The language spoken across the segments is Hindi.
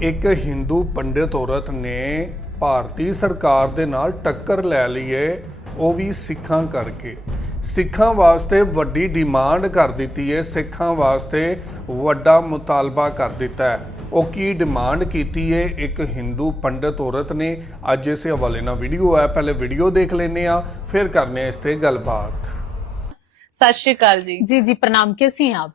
ਇੱਕ ਹਿੰਦੂ ਪੰਡਿਤ ਔਰਤ ਨੇ ਭਾਰਤੀ ਸਰਕਾਰ ਦੇ ਨਾਲ ਟੱਕਰ ਲੈ ਲਈ ਹੈ, ਉਹ ਵੀ ਸਿੱਖਾਂ ਕਰਕੇ। ਸਿੱਖਾਂ ਵਾਸਤੇ ਵੱਡੀ ਡਿਮਾਂਡ ਕਰ ਦਿੱਤੀ ਹੈ, ਸਿੱਖਾਂ ਵਾਸਤੇ ਵੱਡਾ ਮੁਤਾਲਬਾ ਕਰ ਦਿੱਤਾ ਹੈ। ਉਹ ਕੀ ਡਿਮਾਂਡ ਕੀਤੀ है एक हिंदू पंडित औरत ने, अज इस हवाले ना वीडियो है, पहले वीडियो देख लेने फिर करने इस ते गलबात। सत श्री अकाल जी। जी जी प्रणाम, कैसी हैं आप?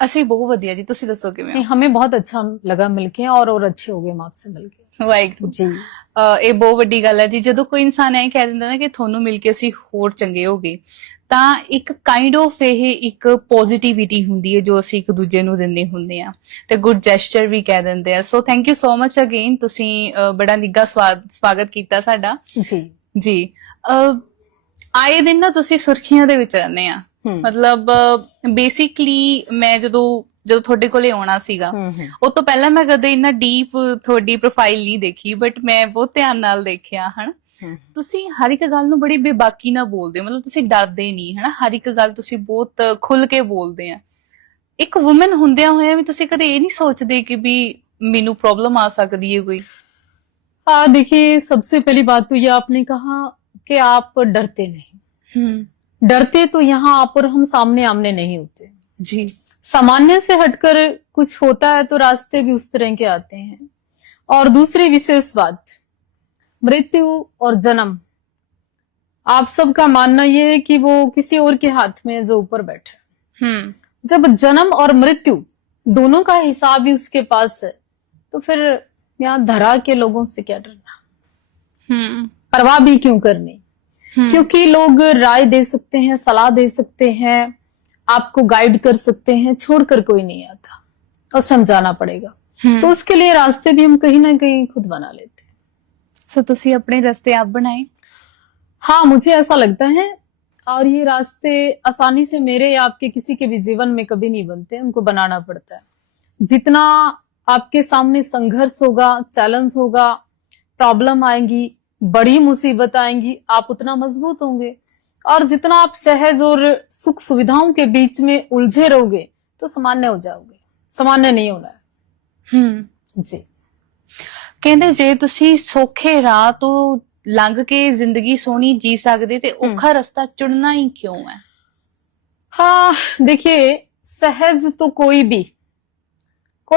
ਅਸੀਂ ਬਹੁਤ ਵਧੀਆ ਜੀ, ਤੁਸੀਂ ਦੱਸੋ ਕਿਵੇਂ नहीं, हमें बहुत अच्छा लगा मिलके और अच्छे हो गए हम आपसे मिलके। ਹੋ? ਵਾਹਿਗੁਰੂ जी ਇਹ ਬਹੁਤ ਵੱਡੀ ਗੱਲ ਹੈ ਜੀ। ਜਦੋਂ ਕੋਈ ਇਨਸਾਨ ਐ ਕਹਿ ਦਿੰਦਾ ਨਾ ਕਿ ਤੁਹਾਨੂੰ ਮਿਲ ਕੇ ਅਸੀਂ ਹੋਰ ਚੰਗੇ ਹੋ ਗਏ, ਤਾਂ ਇੱਕ ਕਾਈਂਡ ਆਫ ਇਹ ਇੱਕ ਪੋਜ਼ਿਟਿਵਿਟੀ ਹੁੰਦੀ ਹੈ ਜੋ ਅਸੀਂ ਇੱਕ ਦੂਜੇ ਨੂੰ ਦਿੰਦੇ ਹੁੰਦੇ ਆ, ਤੇ ਗੁੱਡ ਜੈਸਚਰ ਵੀ ਕਹਿ ਦਿੰਦੇ ਆ। So thank you so much again, ਤੁਸੀਂ ਬੜਾ ਨਿੱਘਾ ਸਵਾਗਤ ਕੀਤਾ ਸਾਡਾ जी ਜੀ। ਆਏ ਦਿਨ ਨਾ ਤੁਸੀਂ ਸੁਰਖੀਆਂ ਦੇ ਵਿੱਚ ਰਹਿੰਦੇ ਆ, ਮਤਲਬ ਬੇਸਿਕਲੀ ਮੈਂ ਜਦੋਂ ਤੁਹਾਡੇ ਕੋਲੇ ਆਉਣਾ ਸੀਗਾ ਉਹ ਤੋਂ ਪਹਿਲਾਂ ਮੈਂ ਕਦੇ ਇੰਨਾ ਡੀਪ ਤੁਹਾਡੀ ਪ੍ਰੋਫਾਈਲ ਨਹੀਂ ਦੇਖੀ, ਬਟ ਮੈਂ ਬਹੁਤ ਧਿਆਨ ਨਾਲ ਦੇਖਿਆ ਹਨ। ਤੁਸੀਂ ਹਰ ਇੱਕ ਗੱਲ ਨੂੰ ਬੜੀ ਬੇਬਾਕੀ ਨਾਲ ਬੋਲਦੇ ਹੋ, ਮਤਲਬ ਤੁਸੀਂ ਡਰਦੇ ਨਹੀਂ ਹਨਾ, ਹਰ ਇੱਕ ਗੱਲ ਤੁਸੀਂ ਬਹੁਤ ਖੁੱਲ ਕੇ ਬੋਲਦੇ ਆ। ਇੱਕ ਵੂਮਨ ਹੁੰਦਿਆਂ ਹੋਇਆ ਵੀ ਤੁਸੀਂ ਕਦੇ ਇਹ ਨਹੀਂ ਸੋਚਦੇ ਕਿ ਵੀ ਮੈਨੂੰ ਪ੍ਰੋਬਲਮ आ सकती है कोई? हाँ, देखिए सबसे पहली बात तो ये आपने कहा कि आप डरते नहीं। डरते तो यहाँ आप और हम सामने आमने नहीं होते जी। सामान्य से हटकर कुछ होता है तो रास्ते भी उस तरह के आते हैं। और दूसरी विशेष बात, मृत्यु और जन्म, आप सबका मानना ये है कि वो किसी और के हाथ में है जो ऊपर बैठा। जब जन्म और मृत्यु दोनों का हिसाब ही उसके पास है, तो फिर यहाँ धरा के लोगों से क्या डरना, परवाह भी क्यों करनी। क्योंकि लोग राय दे सकते हैं, सलाह दे सकते हैं, आपको गाइड कर सकते हैं, छोड़कर कोई नहीं आता और समझाना पड़ेगा। तो उसके लिए रास्ते भी हम कहीं ना कहीं खुद बना लेते हैं। सो तुसी अपने रास्ते आप बनाए? हाँ, मुझे ऐसा लगता है। और ये रास्ते आसानी से मेरे या आपके किसी के भी जीवन में कभी नहीं बनते, उनको बनाना पड़ता है। जितना आपके सामने संघर्ष होगा, चैलेंज होगा, प्रॉब्लम आएंगी, बड़ी मुसीबत आएंगी, आप उतना मजबूत होंगे। और जितना आप सहज और सुख सुविधाओं के बीच में उलझे रहोगे तो सामान्य हो जाओगे। सामान्य नहीं होना है। जी। ਕਹਿੰਦੇ ਜੇ ਤੁਸੀਂ ਸੌਖੇ ਰਾਹ ਤੋਂ ਲੰਘ ਕੇ ਜ਼ਿੰਦਗੀ ਸੋਹਣੀ ਜੀ ਸਕਦੇ ਤੇ ਔਖਾ ਰਸਤਾ ਚੁਣਨਾ ਹੀ ਕਿਉਂ ਹੈ? हाँ, देखिए सहज तो कोई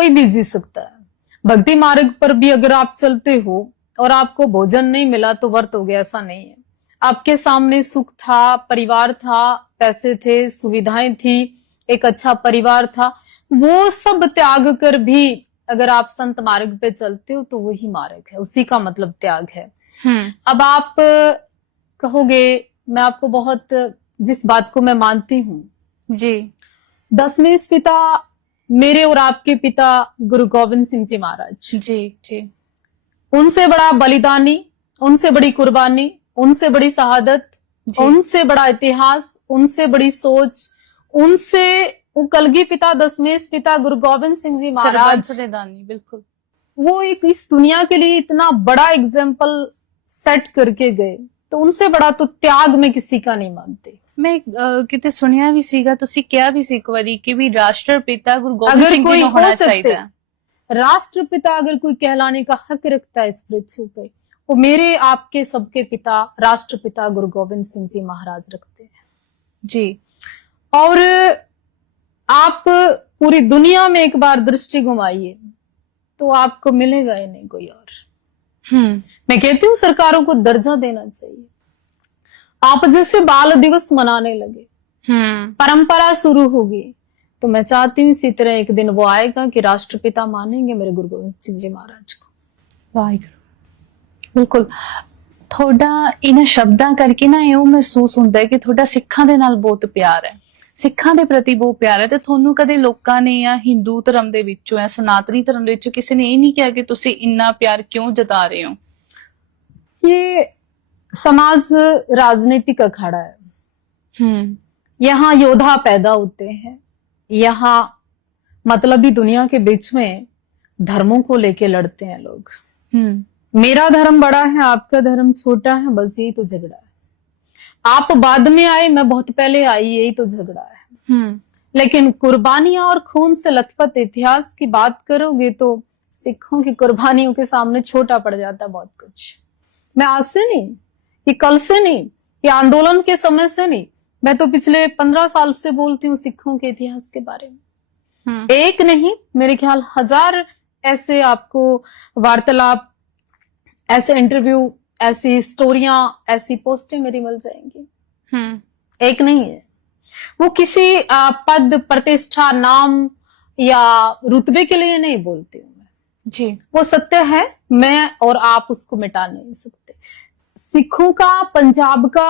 भी जी सकता है। भक्ति मार्ग पर भी अगर आप चलते हो और आपको भोजन नहीं मिला तो व्यर्थ हो गया, ऐसा नहीं है। आपके सामने सुख था, परिवार था, पैसे थे, सुविधाएं थी, एक अच्छा परिवार था, वो सब त्याग कर भी अगर आप संत मार्ग पे चलते हो तो वही मार्ग है, उसी का मतलब त्याग है। अब आप कहोगे, मैं आपको बहुत जिस बात को मैं मानती हूँ जी, दसवें पिता मेरे और आपके पिता गुरु गोविंद सिंह जी महाराज जी जी, उनसे बड़ा बलिदानी, उनसे बड़ी कुर्बानी, उनसे बड़ी शहादत, उनसे बड़ा इतिहास, उनसे बड़ी सोच, उनसे वो कलगी पिता दशमेश पिता गुरु गोविंद सिंह जी महाराज, बिल्कुल, वो एक इस दुनिया के लिए इतना बड़ा एग्जाम्पल सेट करके गए, तो उनसे बड़ा तो त्याग में किसी का नहीं मानते। मैं किते सुनिया भी सीगा, तुसी क्या भी सी एक बारी कि भी राष्ट्रपिता गुरु गोविंद सिंह जी होना चाहिए। राष्ट्रपिता अगर कोई कहलाने का हक रखता है इस पृथ्वी पे, वो मेरे आपके सबके पिता राष्ट्रपिता गुरु गोविंद सिंह जी महाराज रखते हैं जी। और आप पूरी दुनिया में एक बार दृष्टि घुमाइए तो आपको मिलेगा ही नहीं कोई और। मैं कहती हूँ सरकारों को दर्जा देना चाहिए। आप जैसे बाल दिवस मनाने लगे, परंपरा शुरू होगी, तो मैं चाहती हूँ इसी तरह एक दिन वो आएगा कि राष्ट्रपिता मानेंगे मेरे गुरु गोविंद सिंह जी महाराज को। वाहिगुरू, बिल्कुल। थोड़ा इन शब्दां करके ना ਇਹ ਮਹਿਸੂਸ ਹੁੰਦਾ ਹੈ ਕਿ ਤੁਹਾਡਾ ਸਿੱਖਾਂ ਦੇ ਨਾਲ ਬਹੁਤ ਪਿਆਰ ਹੈ, ਸਿੱਖਾਂ ਦੇ ਪ੍ਰਤੀ ਬਹੁਤ ਪਿਆਰ ਹੈ। ਤੇ ਤੁਹਾਨੂੰ ਕਦੇ ਲੋਕਾਂ ਨੇ ਜਾਂ ਹਿੰਦੂ ਧਰਮ ਦੇ ਵਿੱਚੋਂ ਜਾਂ ਸਨਾਤਨੀ ਧਰਮ ਦੇ ਵਿੱਚੋਂ ਕਿਸੇ ਨੇ ਇਹ ਨਹੀਂ ਕਿਹਾ ਕਿ ਤੁਸੀਂ ਇੰਨਾ ਪਿਆਰ ਕਿਉਂ ਜਤਾ ਰਹੇ ਹੋ? ये समाज राजनीतिक अखाड़ा है। यहाँ योद्धा पैदा होते हैं, यहाँ मतलबी दुनिया के बीच में धर्मों को लेके लड़ते हैं लोग। मेरा धर्म बड़ा है, आपका धर्म छोटा है, बस यही तो झगड़ा है। आप बाद में आए, मैं बहुत पहले आई, यही तो झगड़ा है। लेकिन कुर्बानियां और खून से लथपथ इतिहास की बात करोगे तो सिखों की कुर्बानियों के सामने छोटा पड़ जाता बहुत कुछ। मैं आज से नहीं, ये कल से नहीं, ये आंदोलन के समय से नहीं, मैं तो पिछले 15 साल से बोलती हूँ सिखों के इतिहास के बारे में। एक नहीं, मेरे ख्याल 1000 ऐसे आपको वार्तालाप, ऐसे इंटरव्यू, ऐसी स्टोरियां, ऐसी पोस्टें मेरी मिल जाएंगी। एक नहीं है। वो किसी पद, प्रतिष्ठा, नाम या रुतबे के लिए नहीं बोलती हूँ मैं जी। वो सत्य है, मैं और आप उसको मिटा नहीं सकते। सिखों का, पंजाब का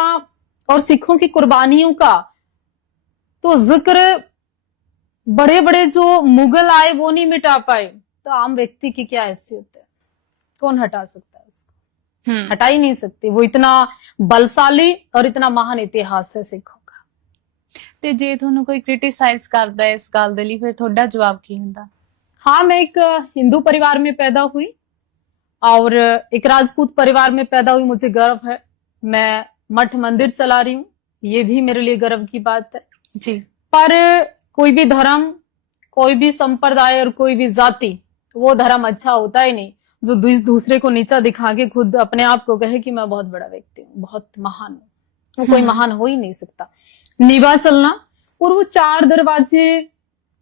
और सिखों की कुर्बानियों का तो जिक्र बड़े बड़े जो मुगल आए वो नहीं मिटा पाए, तो आम व्यक्ति की क्या हैसियत है? कौन हटा सकता है उसको? हटा ही नहीं सकते। वो इतना बलशाली और इतना महान इतिहास है सिखों का। ਤੇ ਜੇ ਤੁਹਾਨੂੰ ਕੋਈ ਕ੍ਰਿਟਿਸਾਈਜ਼ ਕਰਦਾ ਹੈ ਇਸ ਗੱਲ ਦੇ ਲਈ ਫਿਰ ਤੁਹਾਡਾ ਜਵਾਬ ਕੀ ਹੁੰਦਾ? हाँ, मैं एक हिंदू परिवार में पैदा हुई और एक राजपूत परिवार में पैदा हुई। मुझे गर्व है, मैं मठ मंदिर चला रही हूँ, ये भी मेरे लिए गर्व की बात है जी। पर कोई भी धर्म, कोई भी संप्रदाय और कोई भी जाति, वो धर्म अच्छा होता ही नहीं जो दूसरे को नीचा दिखा के खुद अपने आप को कहे कि मैं बहुत बड़ा व्यक्ति हूँ, बहुत महान हूँ। वो कोई महान हो ही नहीं सकता। निभा चलना, और वो 4 दरवाजे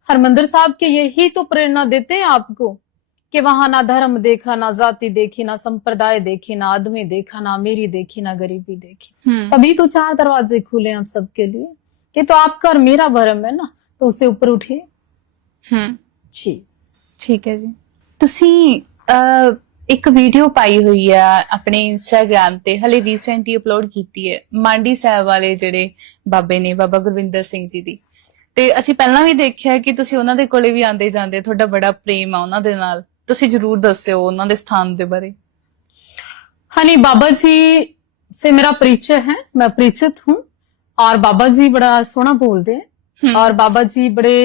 हरमंदिर साहब के यही तो प्रेरणा देते हैं आपको कि वहां ना धर्म देखा, ना जाति देखी, ना संप्रदाय देखी, ना आदमी देखा, ना अमीरी देखी, ना गरीबी देखी। तभी तो 4 दरवाजे खुले हम सबके लिए कि तो आपका और मेरा भरम है ना, तो उससे ऊपर उठिए। जी ਠੀਕ ਹੈ ਜੀ। ਤੁਸੀਂ ਇੱਕ ਵੀਡੀਓ ਪਾਈ ਹੋਈ ਆ ਆਪਣੇ ਇੰਸਟਾਗ੍ਰam ਤੇ, ਹਲੇ ਰੀਸੈਂਟਲੀ ਅਪਲੋਡ ਕੀਤੀ ਹੈ, ਮਾਂਡੀ ਸਾਹਿਬ ਵਾਲੇ ਜਿਹੜੇ ਬਾਬੇ ਨੇ, ਬਾਬਾ ਗੁਰਵਿੰਦਰ ਸਿੰਘ ਜੀ ਦੀ। ਤੇ ਅਸੀਂ ਪਹਿਲਾਂ ਵੀ ਦੇਖਿਆ ਕਿ ਤੁਸੀਂ ਉਹਨਾਂ ਦੇ ਕੋਲੇ ਵੀ ਆਂਦੇ ਜਾਂਦੇ, ਤੁਹਾਡਾ ਬੜਾ ਪ੍ਰੇਮ ਆ ਉਹਨਾਂ ਦੇ ਨਾਲ। ਤੁਸੀਂ ਜਰੂਰ ਦੱਸਿਓ ਉਹਨਾਂ ਦੇ ਸਥਾਨ ਦੇ ਬਾਰੇ। हाँ नहीं, बाबा जी से मेरा परिचय है, मैं परिचित हूँ और बाबा जी बड़ा सोना बोलते हैं और बाबा जी बड़े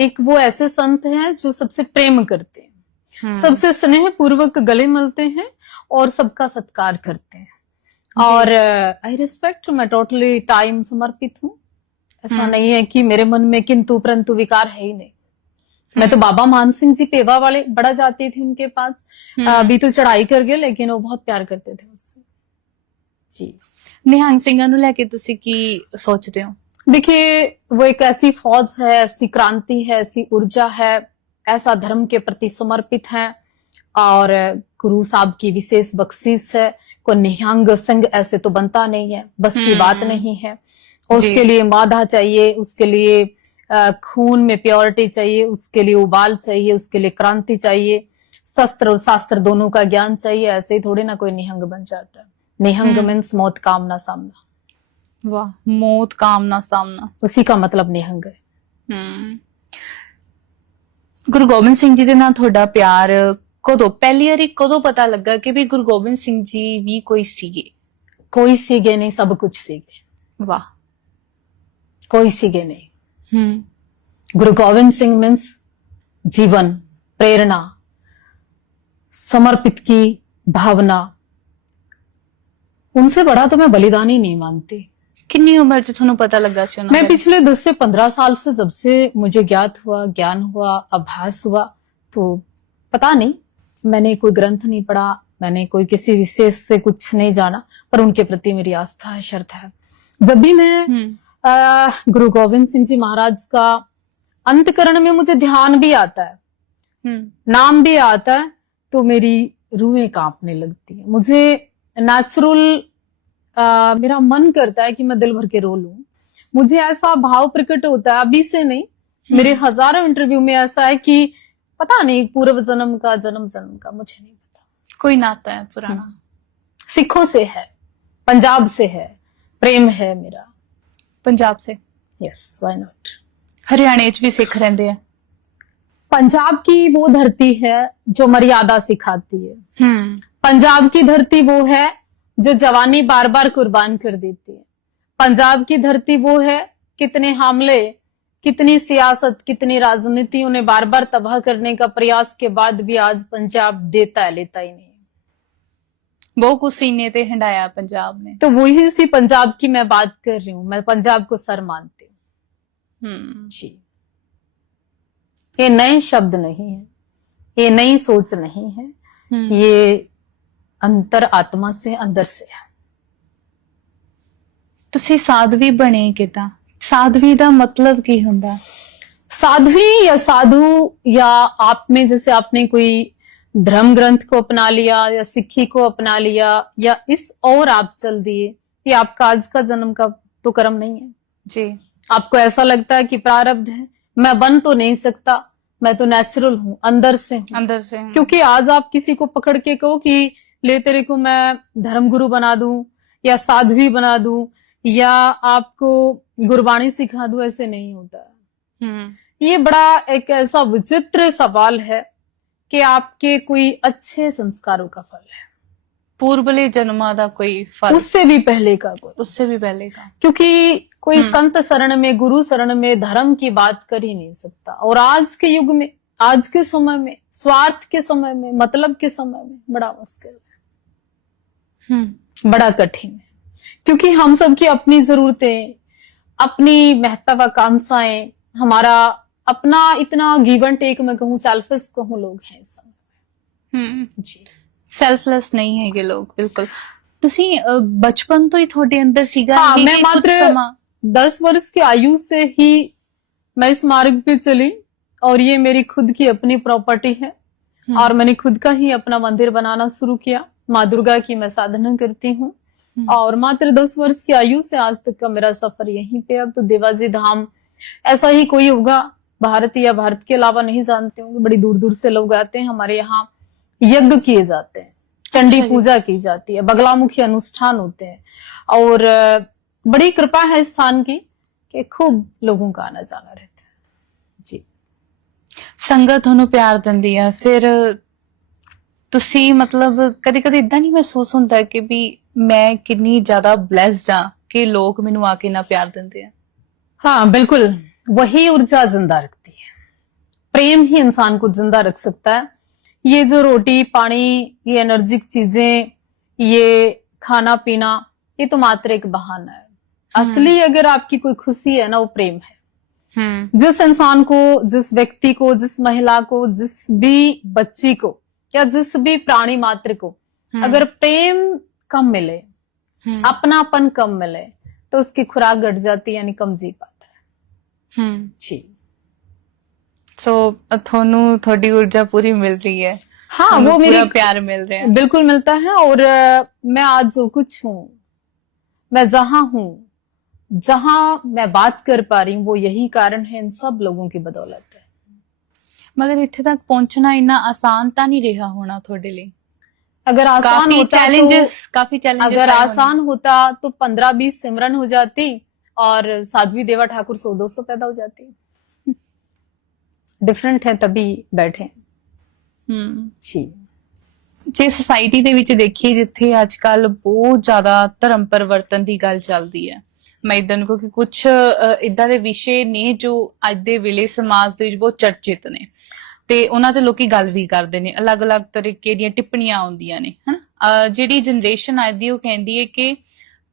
एक वो ऐसे संत हैं जो सबसे प्रेम करते हैं, सबसे स्नेह पूर्वक गले मिलते हैं और सबका सत्कार करते हैं और आई रिस्पेक्ट, मैं टोटली टाइम समर्पित हूँ। ऐसा नहीं है कि मेरे मन में किंतु परंतु विकार है ही नहीं। मैं तो बाबा मान सिंह जी पेवा वाले बड़ा जाती थी उनके पास, अभी तो चढ़ाई कर गए लेकिन वो बहुत प्यार करते थे उससे। जी। ਨਿਹੰਗ ਸਿੰਘਾਂ ਨੂੰ ਲੈ ਕੇ ਤੁਸੀਂ ਕੀ ਸੋਚਦੇ ਹੋ? देखिए, वो एक ऐसी फौज है, ऐसी क्रांति है, ऐसी ऊर्जा है, ऐसा धर्म के प्रति समर्पित है और गुरु साहब की विशेष बख्शीश है। कोई निहंग सिंह ऐसे तो बनता नहीं है, बस की बात नहीं है। उसके लिए मादा चाहिए, उसके लिए खून में प्योरिटी चाहिए, उसके लिए उबाल चाहिए, उसके लिए क्रांति चाहिए, शस्त्र और शास्त्र दोनों का ज्ञान चाहिए। ऐसे ही थोड़ी ना कोई निहंग बन जाता है। निहंग मीन्स मौत कामना सामना। वाह, मौत कामना सामना, उसी का मतलब निहंग है। ਗੁਰੂ ਗੋਬਿੰਦ ਸਿੰਘ ਜੀ ਦੇ ਨਾਲ ਤੁਹਾਡਾ ਪਿਆਰ ਕਦੋਂ, ਪਹਿਲੀ ਵਾਰੀ ਕਦੋਂ ਪਤਾ ਲੱਗਾ ਕਿ ਵੀ ਗੁਰੂ ਗੋਬਿੰਦ ਸਿੰਘ ਜੀ ਵੀ ਕੋਈ ਸੀਗੇ? कोई सीगे नहीं, सब कुछ सीगे। वाह। कोई सीगे नहीं। गुरु गोविंद सिंह मीन्स जीवन, प्रेरणा, समर्पित की भावना। उनसे बड़ा तो मैं बलिदान ही नहीं मानती। कितनी उम्र से ਤੁਹਾਨੂੰ पता लगा ਸੀ ਉਹਨਾਂ मैं ਬਾਰੇ? पिछले 10 से 15 साल से, जब से मुझे ज्ञात हुआ, ज्ञान हुआ, आभास हुआ, तो पता नहीं, मैंने कोई ग्रंथ नहीं पढ़ा, मैंने कोई किसी विशेष से कुछ नहीं जाना, पर उनके प्रति मेरी आस्था है, श्रद्धा है। जब भी मैं गुरु गोविंद सिंह जी महाराज का अंतकरण में मुझे ध्यान भी आता है, नाम भी आता है, तो मेरी रूहें कांपने लगती है। मुझे नेचुरल मेरा मन करता है कि मैं दिल भर के रो लूं। मुझे ऐसा भाव प्रकट होता है, अभी से नहीं, मेरे हजारों इंटरव्यू में ऐसा है कि पता नहीं पूर्व जन्म का, जन्म जन्म का, मुझे नहीं पता। कोई नाता है पुराना? सिखों से है, पंजाब से है, प्रेम है मेरा। पंजाब से? Yes, why not. हरियाणे च भी सिख रहंदे हैं। पंजाब की वो धरती है जो मर्यादा सिखाती है। पंजाब की धरती वो है जो जवानी बार बार कुर्बान कर देती है। पंजाब की धरती वो है, कितने हमले, कितनी सियासत, कितनी राजनीति उन्हें बार बार तबाह करने का प्रयास के बाद भी आज पंजाब देता है, लेता ही नहीं। बहुत कुछ सीने ते हंडाया पंजाब ने। तो वही उसी पंजाब की मैं बात कर रही हूँ। मैं पंजाब को सर मानती हूँ। जी, ये नए शब्द नहीं है, ये नई सोच नहीं है, ये अंतर आत्मा से अंदर से है। ਤੁਸੀਂ ਸਾਧਵੀ ਬਣੇ ਕਿਦਾਂ? ਸਾਧਵੀ ਦਾ ਮਤਲਬ ਕੀ ਹੁੰਦਾ? साध्वी या साधु, या आप में जैसे आपने कोई धर्म ग्रंथ को अपना लिया या सिक्खी को अपना लिया या इस और आप चल दिए, ये आपका आज का जन्म का तो कर्म नहीं है जी। आपको ऐसा लगता है कि प्रारब्ध है, मैं बन तो नहीं सकता, मैं तो नेचुरल हूं, अंदर से हूं। अंदर से हूं। क्योंकि आज आप किसी को पकड़ के कहो कि ले तेरे को मैं धर्मगुरु बना दूं या साध्वी बना दूं या आपको गुरबाणी सिखा दूं, ऐसे नहीं होता। ये बड़ा एक ऐसा विचित्र सवाल है कि आपके कोई अच्छे संस्कारों का फल है, पूर्वले जन्मा का कोई फल, उससे भी पहले का कोई, उससे भी पहले का। क्योंकि कोई संत शरण में, गुरु शरण में धर्म की बात कर ही नहीं सकता। और आज के युग में, आज के समय में, स्वार्थ के समय में, मतलब के समय में बड़ा मुश्किल है, बड़ा कठिन है। क्योंकि हम सबकी अपनी जरूरतें, अपनी महत्वाकांक्षाएं, हमारा अपना इतना गिव एंड टेक में कहूं, सेल्फिश कहूं, लोग हैं इस समय। जी, सेल्फलेस नहीं है ये लोग बिल्कुल। ਤੁਸੀਂ बचपन तो ही थोड़े अंदर सीगा? हाँ, ये मैं कुछ मात्र समा 10 वर्ष की आयु से ही मैं इस मार्ग पे चली और ये मेरी खुद की अपनी प्रॉपर्टी है और मैंने खुद का ही अपना मंदिर बनाना शुरू किया। माँ दुर्गा की मैं साधना करती हूँ और मात्र 10 वर्ष की आयु से आज तक का मेरा सफर यहीं पे। अब तो देवाजी धाम ऐसा ही कोई होगा भारत या भारत के अलावा नहीं जानते होंगे, बड़ी दूर दूर से लोग आते हैं। हमारे यहाँ यज्ञ किए जाते हैं, चंडी पूजा की जाती है, बगलामुखी अनुष्ठान होते हैं और बड़ी कृपा है स्थान की कि खूब लोगों का आना जाना रहता है। जी, संगत ਤੁਹਾਨੂੰ ਪਿਆਰ ਦਿੰਦੀ ਆ, ਫਿਰ ਤੁਸੀਂ ਮਤਲਬ ਕਦੇ ਕਦੇ ਇਦਾਂ ਨਹੀਂ ਮਹਿਸੂਸ ਹੁੰਦਾ ਕਿ ਵੀ ਮੈਂ ਕਿੰਨੀ ਜ਼ਿਆਦਾ ਬਲੈਸਡ ਆ ਕਿ ਲੋਕ ਮੈਨੂੰ ਆ ਕੇ ਨਾ ਪਿਆਰ ਦਿੰਦੇ ਆ? हाँ बिल्कुल, वही ऊर्जा जिंदा रखती है। प्रेम ही इंसान को जिंदा रख सकता है। ये जो रोटी पानी, ये एनर्जिक चीजें, ये खाना पीना, ये तो मात्र एक बहाना है। असली अगर आपकी कोई खुशी है ना, वो प्रेम है। जिस इंसान को, जिस व्यक्ति को, जिस महिला को, जिस भी बच्ची को या जिस भी प्राणी मात्र को अगर प्रेम कम मिले, अपनापन कम मिले, तो उसकी खुराक घट जाती है, यानी कम जी पाता है। जी, सो ਤੁਹਾਨੂੰ ਤੁਹਾਡੀ ऊर्जा पूरी मिल रही है? हाँ, वो मेरा प्यार मिल रहा है, बिल्कुल मिलता है। और मैं आज जो कुछ हूँ, मैं जहां हूँ, जहां मैं बात कर पा रही हूँ, वो यही कारण है इन सब लोगों की बदौलत है। मगर इत्थे तक पहुंचना इतना आसान तो नहीं रहा होना ਤੁਹਾਡੇ ਲਈ? अगर आसान काफी होता चैलेंजेस अगर आसान होता तो 15-20 सिमरन हो जाती और साध्वी देवा ठाकुर 100-200 पैदा हो जाती। डिफरेंट है तभी बैठे। जी, ਜੇ ਸੋਸਾਇਟੀ ਦੇ ਵਿੱਚ ਦੇਖੀਏ ਜਿੱਥੇ ਅੱਜ ਕੱਲ ਬਹੁਤ ਜ਼ਿਆਦਾ ਧਰਮ ਪਰਿਵਰਤਨ ਦੀ ਗੱਲ ਚੱਲਦੀ ਹੈ, ਮੈਂ ਇਦਾਂ ਨੂੰ ਕਿਉਂਕਿ ਕੁਝ ਇਦਾਂ ਦੇ ਵਿਸ਼ੇ ਨੇ ਜੋ ਅੱਜ ਦੇ ਵੇਲੇ ਸਮਾਜ ਦੇ ਵਿੱਚ ਬਹੁਤ ਚਰਚਿਤ ਨੇ ਤੇ ਉਹਨਾਂ ਤੇ ਲੋਕੀ ਗੱਲ ਵੀ ਕਰਦੇ ਨੇ, ਅਲੱਗ-ਅਲੱਗ ਤਰੀਕੇ ਦੀਆਂ ਟਿੱਪਣੀਆਂ ਆਉਂਦੀਆਂ ਨੇ, ਹਨਾ। ਜਿਹੜੀ ਜਨਰੇਸ਼ਨ ਅੱਜ ਦੀ ਉਹ ਕਹਿੰਦੀ ਹੈ ਕਿ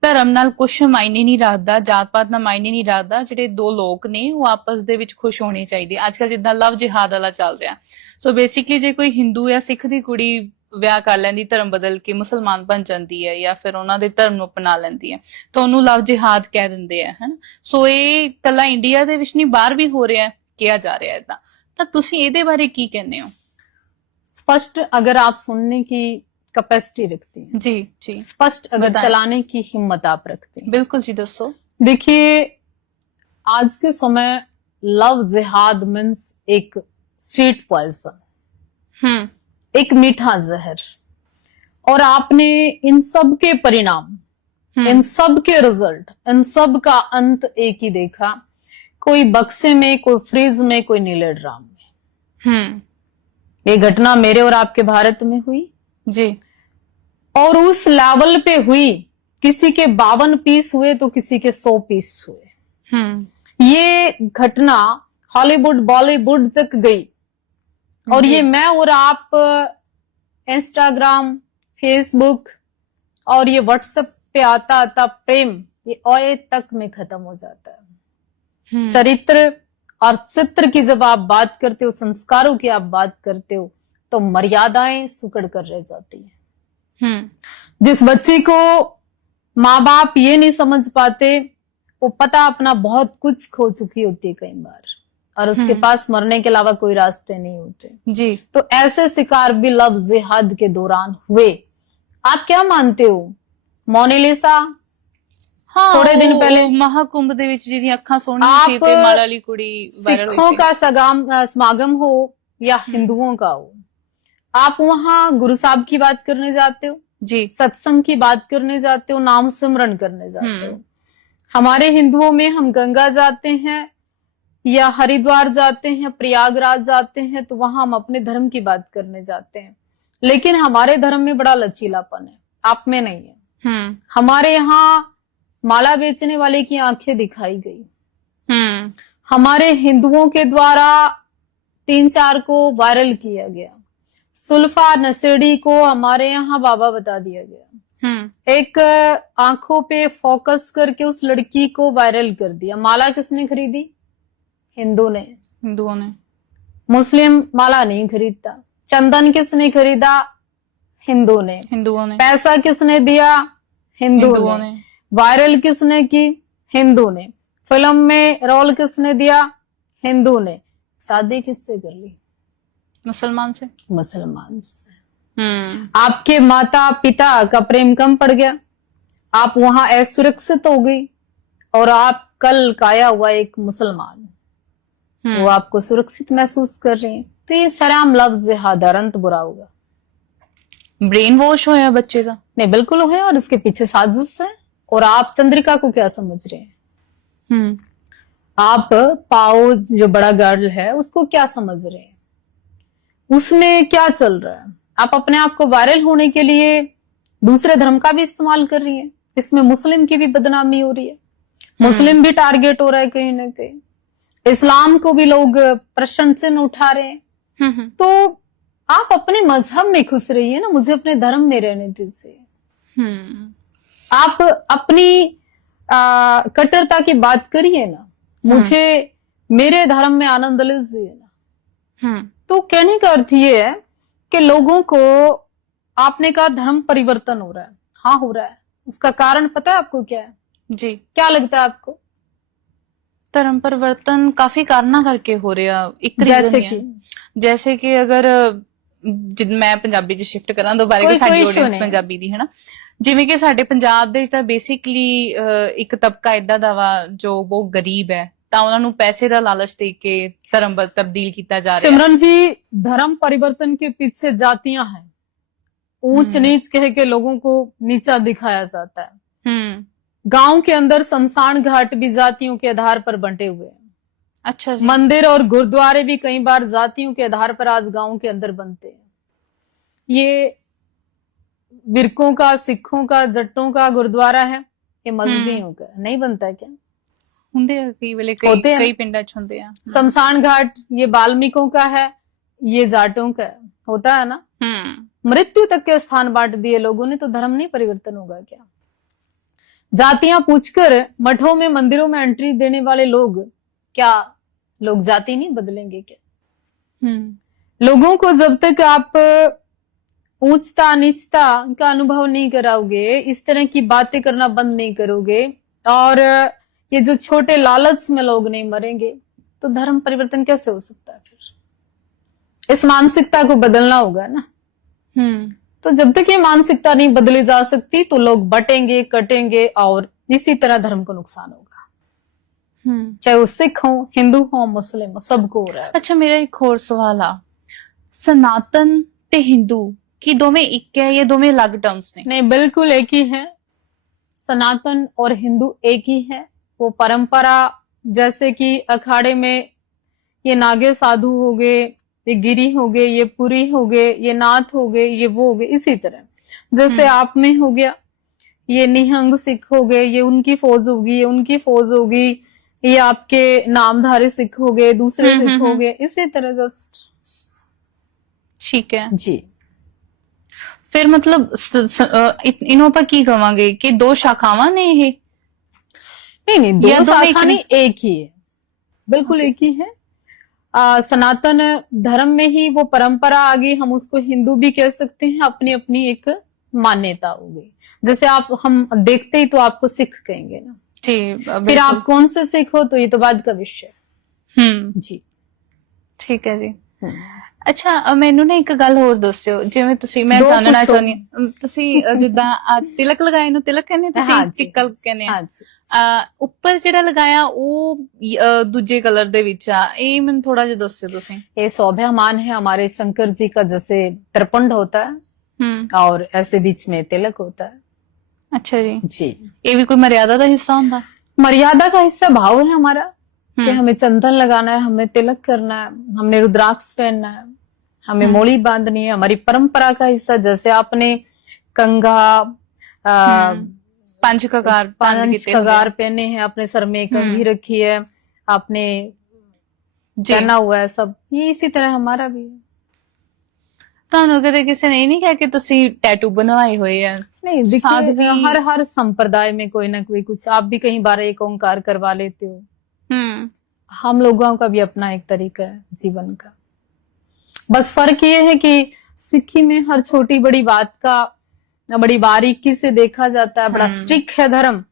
ਧਰਮ ਨਾਲ ਕੁਝ ਮਾਇਨੇ ਨਹੀਂ ਰੱਖਦਾ, ਜਾਤ ਪਾਤ ਨਾਲ ਮਾਇਨੇ ਨਹੀਂ ਰੱਖਦਾ, ਜਿਹੜੇ ਦੋ ਲੋਕ ਨੇ ਉਹ ਆਪਸ ਦੇ ਵਿੱਚ ਖੁਸ਼ ਹੋਣੇ ਚਾਹੀਦੇ। ਅੱਜ ਕੱਲ ਜਿੱਦਾਂ ਲਵ ਜਿਹਾਦ ਵਾਲਾ ਚੱਲ ਰਿਹਾ, ਸੋ ਬੇਸਿਕਲੀ ਜੇ ਕੋਈ ਹਿੰਦੂ ਜਾਂ ਸਿੱਖ ਦੀ ਕੁੜੀ ਵਿਆਹ ਕਰ ਲੈਂਦੀ, ਧਰਮ ਬਦਲ ਕੇ ਮੁਸਲਮਾਨ ਬਣ ਜਾਂਦੀ ਹੈ ਜਾਂ ਫਿਰ ਉਹਨਾਂ ਦੇ ਧਰਮ ਨੂੰ ਅਪਣਾ ਲੈਂਦੀ ਹੈ ਤਾਂ ਉਹਨੂੰ ਲਵ ਜਿਹਾਦ ਕਹਿ ਦਿੰਦੇ ਆ, ਹਨਾ। ਸੋ ਇਹ ਕੱਲਾ ਇੰਡੀਆ ਦੇ ਵਿੱਚ ਨਹੀਂ, ਬਾਹਰ ਵੀ ਹੋ ਰਿਹਾ, ਕਿਹਾ ਜਾ ਰਿਹਾ ਏਦਾਂ। ਤਾਂ ਤੁਸੀਂ ਇਹਦੇ ਬਾਰੇ ਕੀ ਕਹਿੰਦੇ ਹੋ? स्पष्ट अगर आप सुनने की कैपेसिटी रखती हैं, जी जी, स्पष्ट अगर बताएं। चलाने की हिम्मत आप रखते हैं, बिल्कुल जी, दसो। देखिए आज के समय लव जिहाद मीन्स एक स्वीट पॉइजन, एक मीठा जहर। और आपने इन सब के परिणाम, इन सब के रिजल्ट, इन सब का अंत एक ही देखा, कोई बक्से में, कोई फ्रिज में, कोई नीले ड्राम में। ये घटना मेरे और आपके भारत में हुई जी, और उस लेवल पे हुई, किसी के 52 पीस हुए तो किसी के 100 पीस हुए। ये घटना हॉलीवुड बॉलीवुड तक गई और ये मैं और आप इंस्टाग्राम, फेसबुक और ये व्हाट्सएप पे आता आता प्रेम ये ओए तक में खत्म हो जाता है। चरित्र और चित्र की जब आप बात करते हो, संस्कारों की आप बात करते हो, तो मर्यादाएं सिकुड़ कर रह जाती है। हम्म जिस बच्चे को माँ बाप ये नहीं समझ पाते, वो पता अपना बहुत कुछ खो चुकी होती है कई बार, और उसके पास मरने के अलावा कोई रास्ते नहीं होते। जी। तो ऐसे शिकार भी लव जिहाद के दौरान हुए। आप क्या मानते हो, मोनालिसा हाँ, थोड़े दिन पहले महाकुंभ ਦੇ ਵਿੱਚ ਜਿਹਦੀ ਅੱਖਾਂ ਸੋਹਣੀਆਂ ਸੀ ਤੇ ਮਾਲ ਵਾਲੀ ਕੁੜੀ ਵਾਇਰਲ ਹੋਈ सिखों ਸੀ। का समागम हो या हिंदुओं का हो, आप वहां गुरु साहब की बात करने जाते हो, जी। सत्संग की बात करने जाते हो, नाम सिमरन करने जाते हो। हमारे हिंदुओं में हम गंगा जाते हैं या हरिद्वार जाते हैं, प्रयागराज जाते हैं, तो वहां हम अपने धर्म की बात करने जाते हैं। लेकिन हमारे धर्म में बड़ा लचीलापन है, आप में नहीं है। हमारे यहाँ माला बेचने वाले की आंखें दिखाई गई। हमारे हिंदुओं के द्वारा 3-4 को वायरल किया गया। सुल्फा नशेड़ी को हमारे यहाँ बाबा बता दिया गया। एक आंखों पे फोकस करके उस लड़की को वायरल कर दिया। माला किसने खरीदी? हिंदुओं ने। मुस्लिम माला नहीं खरीदता। चंदन किसने खरीदा? हिंदुओं ने। पैसा किसने दिया? हिंदुओं ने। वायरल किसने की? हिंदू ने। फिल्म में रोल किसने दिया? हिंदू ने। शादी किससे कर ली? मुसलमान से। आपके माता पिता का प्रेम कम पड़ गया, आप वहां असुरक्षित हो गई, और आप कल काया हुआ एक मुसलमान, वो आपको सुरक्षित महसूस कर रहे हैं। तो ये सराम लफ्ज हादरंत बुरा होगा। ब्रेन वॉश होया बच्चे का? नहीं, बिल्कुल है, और इसके पीछे साजिश है। और आप चंद्रिका को क्या समझ रहे हैं? आप पाओ जो बड़ा गर्ल है उसको क्या समझ रहे हैं? उसमें क्या चल रहा है? आप अपने आप को वायरल होने के लिए दूसरे धर्म का भी इस्तेमाल कर रही है। इसमें मुस्लिम की भी बदनामी हो रही है, मुस्लिम भी टारगेट हो रहा है कहीं ना कहीं, इस्लाम को भी लोग प्रश्न चिन्ह उठा रहे हैं। तो आप अपने मजहब में खुश रहिए ना, मुझे अपने धर्म में रहने दीजिए। आप अपनी कट्टरता की बात करिए ना, मुझे मेरे धर्म में आनंद लीजिए ना। तो कहने का अर्थ ये है कि लोगों को, आपने कहा धर्म परिवर्तन हो रहा है, हाँ हो रहा है। उसका कारण पता है आपको क्या है? जी, क्या लगता है आपको? धर्म परिवर्तन काफी कारणों करके हो रहा। एक जैसे कि अगर मैं पंजाबी च शिफ्ट करा दोबारा कि साडी ऑडियंस पंजाबी दी है ना, जिवें कि ਸਾਡੇ ਪੰਜਾਬ ਦੇ ਤਾਂ ਬੇਸਿਕਲੀ ਇੱਕ ਤਬਕਾ ਇਦਾਂ ਦਾ ਵਾ ਜੋ ਬਹੁਤ ਗਰੀਬ ਹੈ, ਤਾਂ ਉਹਨਾਂ ਨੂੰ ਪੈਸੇ ਦਾ ਲਾਲਚ ਦੇ ਕੇ ਧਰਮ ਤਬਦੀਲ ਕੀਤਾ ਜਾ ਰਿਹਾ है। सिमरन जी, धर्म परिवर्तन के पीछे जातियां हैं, ऊंच नीच कह के लोगों को नीचा दिखाया जाता है। गांव के अंदर शमशान घाट भी जातियों के आधार पर बंटे हुए हैं। अच्छा जी। मंदिर और गुरुद्वारे भी कई बार जातियों के आधार पर आज गांव के अंदर बनते हैं। ये बिरकों का, सिखों का, जट्टों का गुरुद्वारा है, ये मजहबियों का नहीं बनता है क्या? कई पिंडा होते हैं। शमशान घाट ये बाल्मीकों का है, ये जाटों का है, होता है ना। मृत्यु तक के स्थान बांट दिए लोगों ने, तो धर्म नहीं परिवर्तन होगा क्या? जातियां पूछकर मठों में, मंदिरों में एंट्री देने वाले लोग, क्या लोग जाति नहीं बदलेंगे क्या? लोगों को जब तक आप ऊंचता नीचता का अनुभव नहीं कराओगे, इस तरह की बातें करना बंद नहीं करोगे, और ये जो छोटे लालच में लोग नहीं मरेंगे, तो धर्म परिवर्तन कैसे हो सकता है? फिर इस मानसिकता को बदलना होगा ना। तो जब तक ये मानसिकता नहीं बदली जा सकती, तो लोग बटेंगे, कटेंगे, और इसी तरह धर्म को नुकसान होगा। चाहे वो सिख हो, हिंदू हो, मुस्लिम हो, सबको हो रहा है। अच्छा, मेरा एक और सवाल आ, सनातन ते हिंदू की दोवें एक है, ये दोवें अलग टर्म्स ने? नहीं, बिल्कुल एक ही है। सनातन और हिंदू एक ही है। वो परंपरा, जैसे कि अखाड़े में ये नागे साधु हो गए, ये गिरी हो गए, ये पुरी हो गए, ये नाथ हो गए, ये वो हो गए, इसी तरह जैसे आप में हो गया, ये निहंग सिख हो गए, ये उनकी फौज होगी, ये उनकी फौज होगी, ये आपके नामधारी सिख हो गए, दूसरे सिख हो गए, इसी तरह जस्ट। ठीक है जी। फिर मतलब इन्हों पर की कहांगे कि दो शाखावां ने ये? नहीं, दो शाखा नहीं, एक ही है, बिल्कुल एक ही है। सनातन धर्म में ही वो परंपरा आ गई, हम उसको हिंदू भी कह सकते हैं, अपनी अपनी एक मान्यता हो गई। जैसे आप हम देखते ही तो आपको सिख कहेंगे ना जी, फिर आप कौन से सिख हो तो ये तो बाद का विषय जी। ਠੀਕ ਹੈ ਜੀ। ਅੱਛਾ, ਮੈਨੂੰ ਨਾ ਇੱਕ ਗੱਲ ਹੋਰ ਦੱਸਿਓ, ਜਿਵੇਂ ਤੁਸੀਂ ਮੈਂ ਜਾਣਨਾ ਚਾਹੁੰਦੀ ਹਾਂ, ਤੁਸੀਂ ਜਿੱਦਾਂ ਤਿਲਕ ਲਗਾਏ ਨੂੰ ਤਿਲਕ ਕਹਿੰਦੇ ਤੁਸੀਂ, ਟਿੱਕਾ ਕਹਿੰਦੇ ਆ, ਉੱਪਰ ਜਿਹੜਾ ਲਗਾਇਆ ਉਹ ਦੂਜੇ ਕਲਰ ਦੇ ਵਿੱਚ ਆ, ਇਹ ਮੈਨੂੰ ਥੋੜਾ ਜਿਹਾ ਦੱਸਿਓ ਤੁਸੀਂ। ये स्वाभिमान है हमारे शंकर जी का, जैसे दर्पण होता है और ऐसे बीच में तिलक होता है। अच्छा जी जी। ये भी कोई मर्यादा का हिस्सा होता? मर्यादा का हिस्सा भाव है हमारा कि हमें चंदन लगाना है, हमें तिलक करना है, हमने रुद्राक्ष पहनना है, हमें मोली बांधनी है, हमारी परंपरा का हिस्सा। जैसे आपने कंघा पांच कगार पहने हैं, अपने सर में कंघी रखी है, आपने पहना हुआ है, सब ये इसी तरह हमारा भी है। ਤੁਹਾਨੂੰ ਕਦੇ ਕਿਸੇ ਨੇ ਨਹੀਂ ਕਿਹਾ ਕਿ ਤੁਸੀਂ ਟੈਟੂ बनवाए हुए हैं? नहीं, देखिए हर संप्रदाय में कोई ना कोई कुछ, आप भी कहीं 12 एक ओंकार करवा लेते हो। हम लोगों का भी अपना एक तरीका है जीवन का। बस फर्क ये है कि सिक्खी में हर छोटी बड़ी बात का बड़ी बारीकी से देखा जाता है, बड़ा स्ट्रिक्ट है धर्म।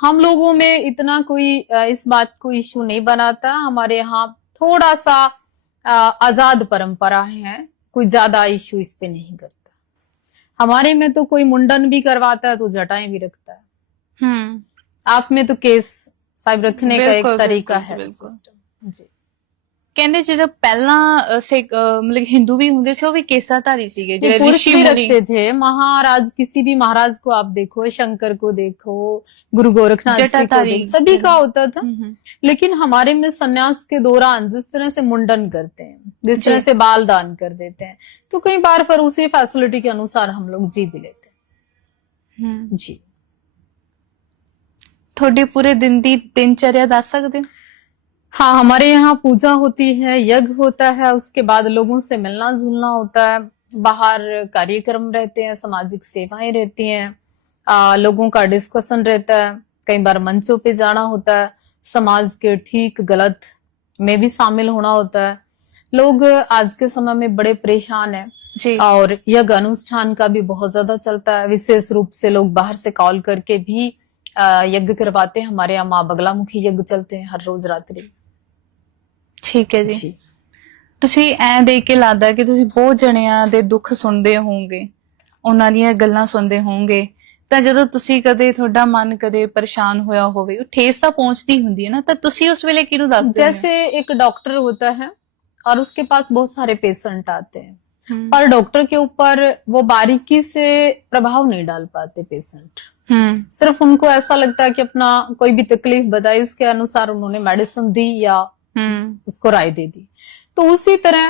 हम लोगों में इतना कोई इस बात को इशू नहीं बनाता। हमारे यहाँ थोड़ा सा आजाद परंपरा है, कोई ज्यादा इशू इस पे नहीं करता। हमारे में तो कोई मुंडन भी करवाता है तो जटाएं भी रखता है। आप में तो केस साहिब रखने का एक तरीका है सिस्टम जी। ਕਹਿੰਦੇ ਜਿਹੜਾ ਪਹਿਲਾਂ मतलब हिंदू भी ਹੁੰਦੇ ਸੀ, ਉਹ ਵੀ ਕੇਸਾਧਾਰੀ ਸੀਗੇ, ਜਿਹੜੇ पुरुष ऋषि भी मुनि रखते थे। महाराज, किसी भी महाराज को आप देखो, शंकर को देखो, गुरु गोरखनाथ जी को देखो, सभी का होता था। लेकिन हमारे में सन्यास के दौरान जिस तरह से मुंडन करते हैं, जिस तरह से बाल दान कर देते हैं, तो कई बार फिर उसी फैसिलिटी के अनुसार हम लोग जी भी लेते हैं जी। थोड़े पूरे दिन की दिनचर्या दस सकते? हाँ, हमारे यहाँ पूजा होती है, यज्ञ होता है, उसके बाद लोगों से मिलना जुलना होता है, बाहर कार्यक्रम रहते हैं, सामाजिक सेवाएं रहती हैं, लोगों का डिस्कशन रहता है, कई बार मंचों पे जाना होता है, समाज के ठीक गलत में भी शामिल होना होता है। लोग आज के समय में बड़े परेशान हैं जी। और यज्ञ अनुष्ठान का भी बहुत ज्यादा चलता है। विशेष रूप से लोग बाहर से कॉल करके भी यज्ञ करवाते हैं। हमारे यहाँ माँ बगलामुखी यज्ञ चलते हैं हर रोज रात्रि। ठीक है जी। ਤੁਸੀਂ ਐ ਦੇਖ ਕੇ ਲੱਗਦਾ ਕਿ ਤੁਸੀਂ ਬਹੁਤ ਜਣਿਆਂ ਦੇ ਦੁੱਖ ਸੁਣਦੇ ਹੋਵੋਗੇ, ਉਹਨਾਂ ਦੀਆਂ ਗੱਲਾਂ ਸੁਣਦੇ ਹੋਵੋਗੇ, ਤਾਂ ਜਦੋਂ ਤੁਸੀਂ ਕਦੇ ਤੁਹਾਡਾ ਮਨ ਕਦੇ ਪਰੇਸ਼ਾਨ ਹੋਇਆ ਹੋਵੇ, ਉਹ ਠੇਸ ਤਾਂ ਪਹੁੰਚਦੀ ਹੁੰਦੀ ਹੈ ਨਾ, ਤਾਂ ਤੁਸੀਂ ਉਸ ਵੇਲੇ ਕਿਹਨੂੰ ਦੱਸਦੇ ਹੋ? जैसे एक डॉक्टर होता है और उसके पास बहुत सारे पेशेंट आते हैं, पर डॉक्टर के ऊपर वो बारीकी से प्रभाव नहीं डाल पाते पेशेंट। सिर्फ उनको ऐसा लगता है कि अपना कोई भी तकलीफ बताई, उसके अनुसार उन्होंने मेडिसिन दी या उसको राय दे दी। तो उसी तरह,